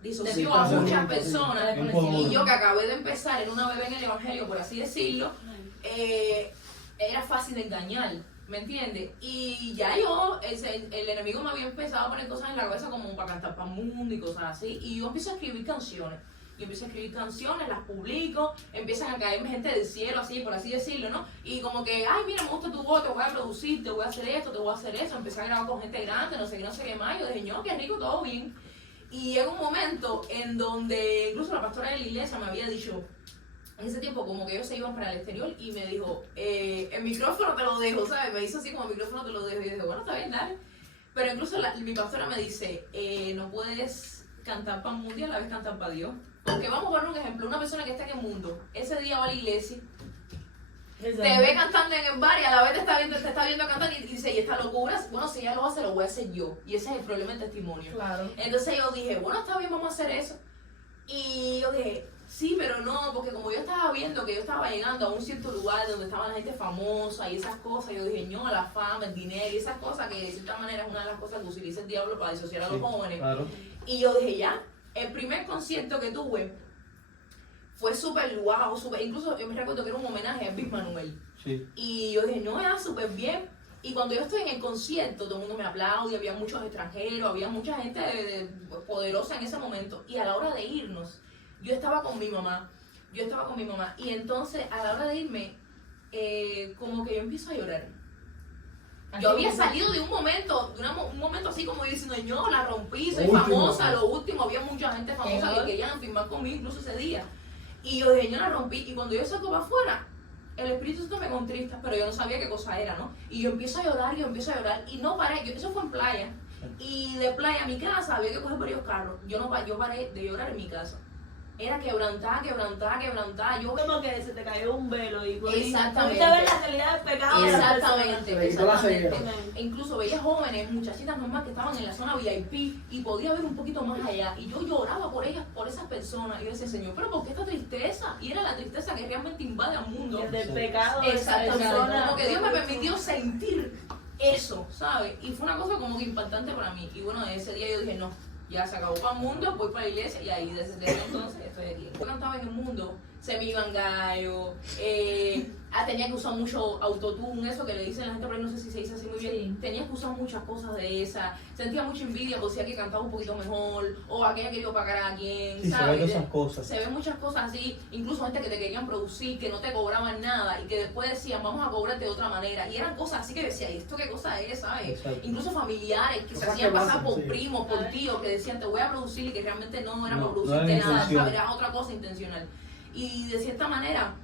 disoció a muchas personas, y yo que acabé de empezar, era una bebé en el evangelio, por así decirlo, era fácil de engañar, ¿me entiendes? Y ya yo, el enemigo me había empezado a poner cosas en la cabeza como para cantar para el mundo y cosas así, y yo empiezo a escribir canciones. Yo empiezo a escribir canciones, las publico, empiezan a caerme gente del cielo, así, por así decirlo, ¿no? Y como que, ay, mira, me gusta tu voz, te voy a producir, te voy a hacer esto, te voy a hacer eso. Empecé a grabar con gente grande, no sé qué más. Yo dije, no, qué rico, todo bien. Y llega un momento en donde incluso la pastora de la iglesia me había dicho, en ese tiempo como que ellos se iban para el exterior y me dijo, el micrófono te lo dejo, ¿sabes? Me hizo así como el micrófono te lo dejo. Y yo dije, bueno, está bien, dale. Pero incluso mi pastora me dice, no puedes cantar para el mundo y a la vez cantar para Dios. Porque vamos a poner un ejemplo, una persona que está en el mundo, ese día va a la iglesia, te ve cantando en el bar y a la vez te está viendo cantar y dice, ¿y esta locura? Bueno, si ella lo hace, lo voy a hacer yo. Y ese es el problema del testimonio. Claro. Entonces yo dije, bueno, está bien, vamos a hacer eso. Y yo dije, sí, pero no, porque como yo estaba viendo que yo estaba llegando a un cierto lugar donde estaba la gente famosa y esas cosas, yo dije, no, la fama, el dinero y esas cosas que de cierta manera es una de las cosas que utiliza el diablo para disociar a los jóvenes. Claro. Y yo dije, ya, el primer concierto que tuve fue súper guau, incluso yo me recuerdo que era un homenaje a Luis Manuel. Sí. Y yo dije, no, era súper bien. Y cuando yo estoy en el concierto, todo el mundo me aplaude, había muchos extranjeros, había mucha gente poderosa en ese momento. Y a la hora de irnos, yo estaba con mi mamá. Y entonces, a la hora de irme, como que yo empiezo a llorar. Yo había salido de un momento así como diciendo, yo la rompí, soy famosa, lo último, había mucha gente famosa que querían firmar conmigo incluso ese día. Y yo dije, yo la rompí, y cuando yo salgo para afuera, el Espíritu Santo me contrista, pero yo no sabía qué cosa era, ¿no? Y yo empiezo a llorar, y no paré, eso fue en playa, y de playa a mi casa había que coger varios carros, yo paré de llorar en mi casa. Era quebrantada, yo Como que se te cayó un velo y exactamente. pudiste ver la realidad del pecado de la persona. Exactamente. E incluso veía jóvenes, muchachitas normales que estaban en la zona VIP y podía ver un poquito más allá. Y yo lloraba por ellas, por esas personas. Y yo decía, Señor, pero ¿por qué esta tristeza? Y era la tristeza que realmente invade al mundo. Del pecado de esa Exactamente. persona. Como que Dios me permitió sentir eso, ¿sabes? Y fue una cosa como que impactante para mí. Y bueno, ese día yo dije, no, ya se acabó para el mundo, voy para la iglesia, y ahí desde entonces estoy aquí. Yo cantaba en el mundo, se me iban gallos, tenía que usar mucho autotune, eso que le dicen la gente, pero no sé si se dice así muy bien. Sí. Tenía que usar muchas cosas de esas, sentía mucha envidia por si alguien cantaba un poquito mejor, o aquella que yo pagara a quien, Sí, ¿sabes? se ven esas cosas. Se ven muchas cosas así, incluso gente que te querían producir, que no te cobraban nada, y que después decían, vamos a cobrarte de otra manera, y eran cosas así que decía, ¿y esto qué cosa es, sabes? Exacto. Incluso familiares que se Cosas hacían que pasar pasan, por sí. primos, por tíos, que decían, te voy a producir, y que realmente no era No, por no era producirte nada, intención. ¿sabes? Era otra cosa intencional. Y de cierta manera,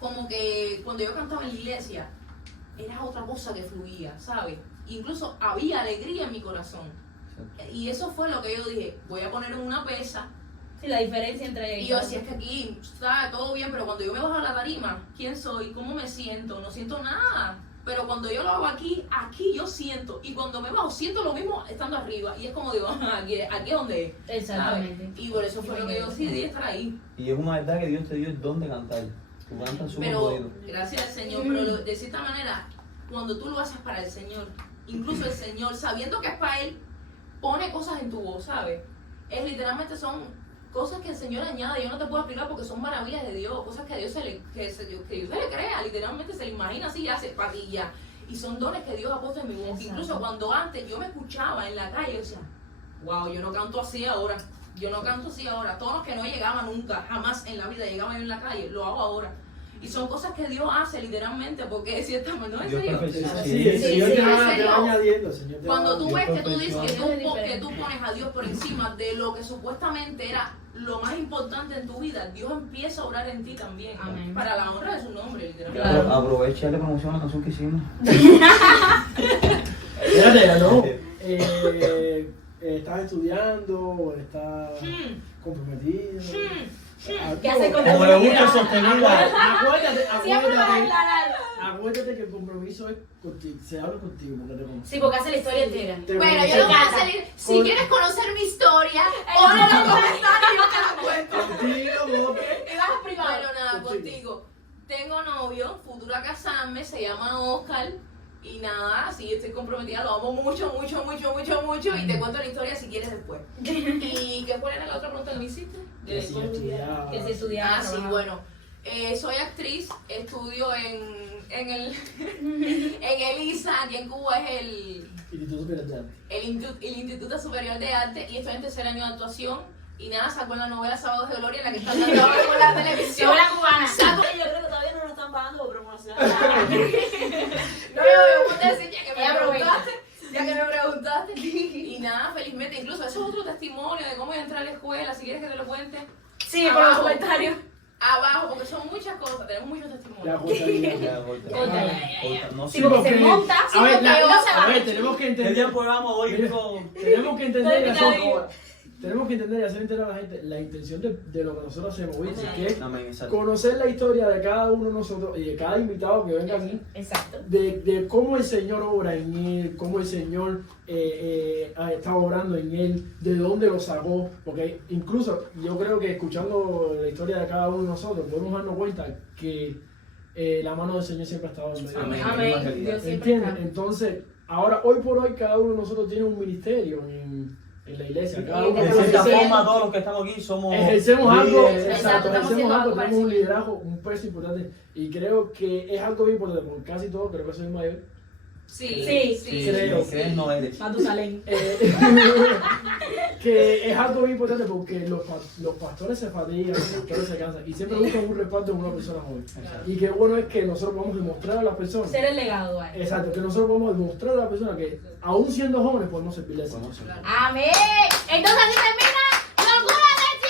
como que cuando yo cantaba en la iglesia, era otra cosa que fluía, ¿sabes? Incluso había alegría en mi corazón. Y eso fue lo que yo dije, voy a poner en una pesa. Sí, la diferencia entre Y yo decía, es que aquí, ¿sabes? Todo bien, pero cuando yo me bajo a la tarima, ¿quién soy? ¿Cómo me siento? No siento nada. Pero cuando yo lo hago aquí yo siento. Y cuando me bajo, siento lo mismo estando arriba. Y es como digo, aquí es donde es. Exactamente. ¿sabes? Y por eso fue lo que yo decidí estar ahí. Y es una verdad que Dios te dio el don de cantar. Tú cantas súper Pero, bonito. gracias al Señor, pero de cierta manera, cuando tú lo haces para el Señor, incluso el Señor, sabiendo que es para Él, pone cosas en tu voz, ¿sabes? Literalmente son cosas que el Señor añade, yo no te puedo explicar porque son maravillas de Dios, cosas que Dios se le crea, literalmente se le imagina así, ya se patilla. Y son dones que Dios ha puesto en mi voz. Exacto. Incluso cuando antes yo me escuchaba en la calle, yo decía, wow, yo no canto así ahora. Todos los que no llegaba nunca, jamás en la vida llegaba yo en la calle, lo hago ahora. Y son cosas que Dios hace literalmente, porque de cierta manera, ¿no? ¿En Dios serio? perfecciona. Sí, el Señor sí, te en va serio. añadiendo, el Señor te va Cuando tú Dios ves que tú dices perfecciona. que tú pones a Dios por encima de lo que supuestamente era lo más importante en tu vida, Dios empieza a orar en ti también. Amén. Para la honra de su nombre, literalmente. Claro. Aprovecha y darle promoción a la canción que hicimos. Espérate, ¿no? ¿Estás estudiando? ¿Estás comprometido? ¿Qué hace con Como le gusta sostenida. Siempre vas a aclarar. Acuérdate que el compromiso es contigo, se habla contigo porque te conoces. Sí, porque hace la historia entera. Bueno, yo no voy a salir. Si quieres conocer mi historia, ponle en los comentarios y yo te la cuento. Contigo, porque Y vas a privado. Bueno, nada, contigo. Tengo novio, futuro a casarme, se llama Oscar. Y nada, sí, estoy comprometida, lo amo mucho, y te cuento la historia si quieres después. ¿Y qué cuál era la otra pregunta que me hiciste? que si estudiaba. Que se estudiaba. Ah, sí, bueno. Soy actriz, estudio en el en el ISA, aquí en Cuba es el Instituto Superior de Arte. el Instituto Superior de Arte, y estoy en tercer año de actuación. Y nada, saco la novela Sábados de Gloria, en la que están dando ahora por la televisión. Yo la cubana. Saco Yo creo que todavía no nos están pagando por promoción. No, yo puedo decir ya que Ella me aprovecha. preguntaste. Y nada, felizmente, incluso eso es otro testimonio de cómo yo entré a la escuela, si quieres que te lo cuente. Sí, por los Abajo. comentarios. Abajo, porque son muchas cosas, tenemos muchos Ya, testimonios. corta, Ya, corta. Corta, Corta. No Sí, sé. porque se monta, sí, a ver, porque uno se va. tenemos que ¿Qué entender. día programa hoy? Mira, Hijo? tenemos que entender y hacer, Digo. tenemos que entender y hacer entender a la gente la intención de lo que nosotros hacemos, ¿viste? Que es Amén, exacto. conocer la historia de cada uno de nosotros y de cada invitado que venga aquí, Exacto. de cómo el Señor obra en él, cómo el Señor está obrando en él, de dónde lo sacó, porque incluso yo creo que escuchando la historia de cada uno de nosotros podemos darnos cuenta que la mano del Señor siempre ha estado en medio. Amén. Amén. Dios siempre ¿Entiendes? está. Entonces, ahora, hoy por hoy, cada uno de nosotros tiene un ministerio en la iglesia. Cada uno De Estamos cierta haciendo- forma, todos los que estamos aquí somos ejercemos algo, líderes. Exacto, exacto, estamos ejercemos haciendo algo, algo para tenemos un el Señor. liderazgo, un peso importante. Y creo que es algo bien importante, porque casi todos, creo que soy mayor, Sí. Creo. Que no eres. Matusalén. Que es algo muy importante porque los pastores se fatigan, los pastores se cansan y siempre buscan un respaldo en una persona joven. Y qué bueno es que nosotros podemos demostrar a las personas. Ser el legado ahí. Exacto, que nosotros podemos demostrar a las personas que aún siendo jóvenes podemos servirle al Señor. Amén. Entonces así termina Locura del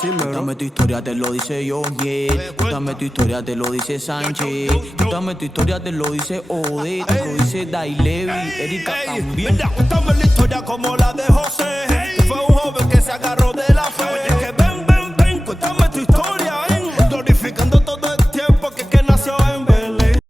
Cielo. Cuéntame tu historia, te lo dice Yongiel. Cuéntame tu historia, te lo dice Sánchez. Cuéntame tu historia, te lo dice Ode. Te lo dice Dailevi, Erika también. Mira, cuéntame la historia como la de José. Fue un joven que se agarró de la fe.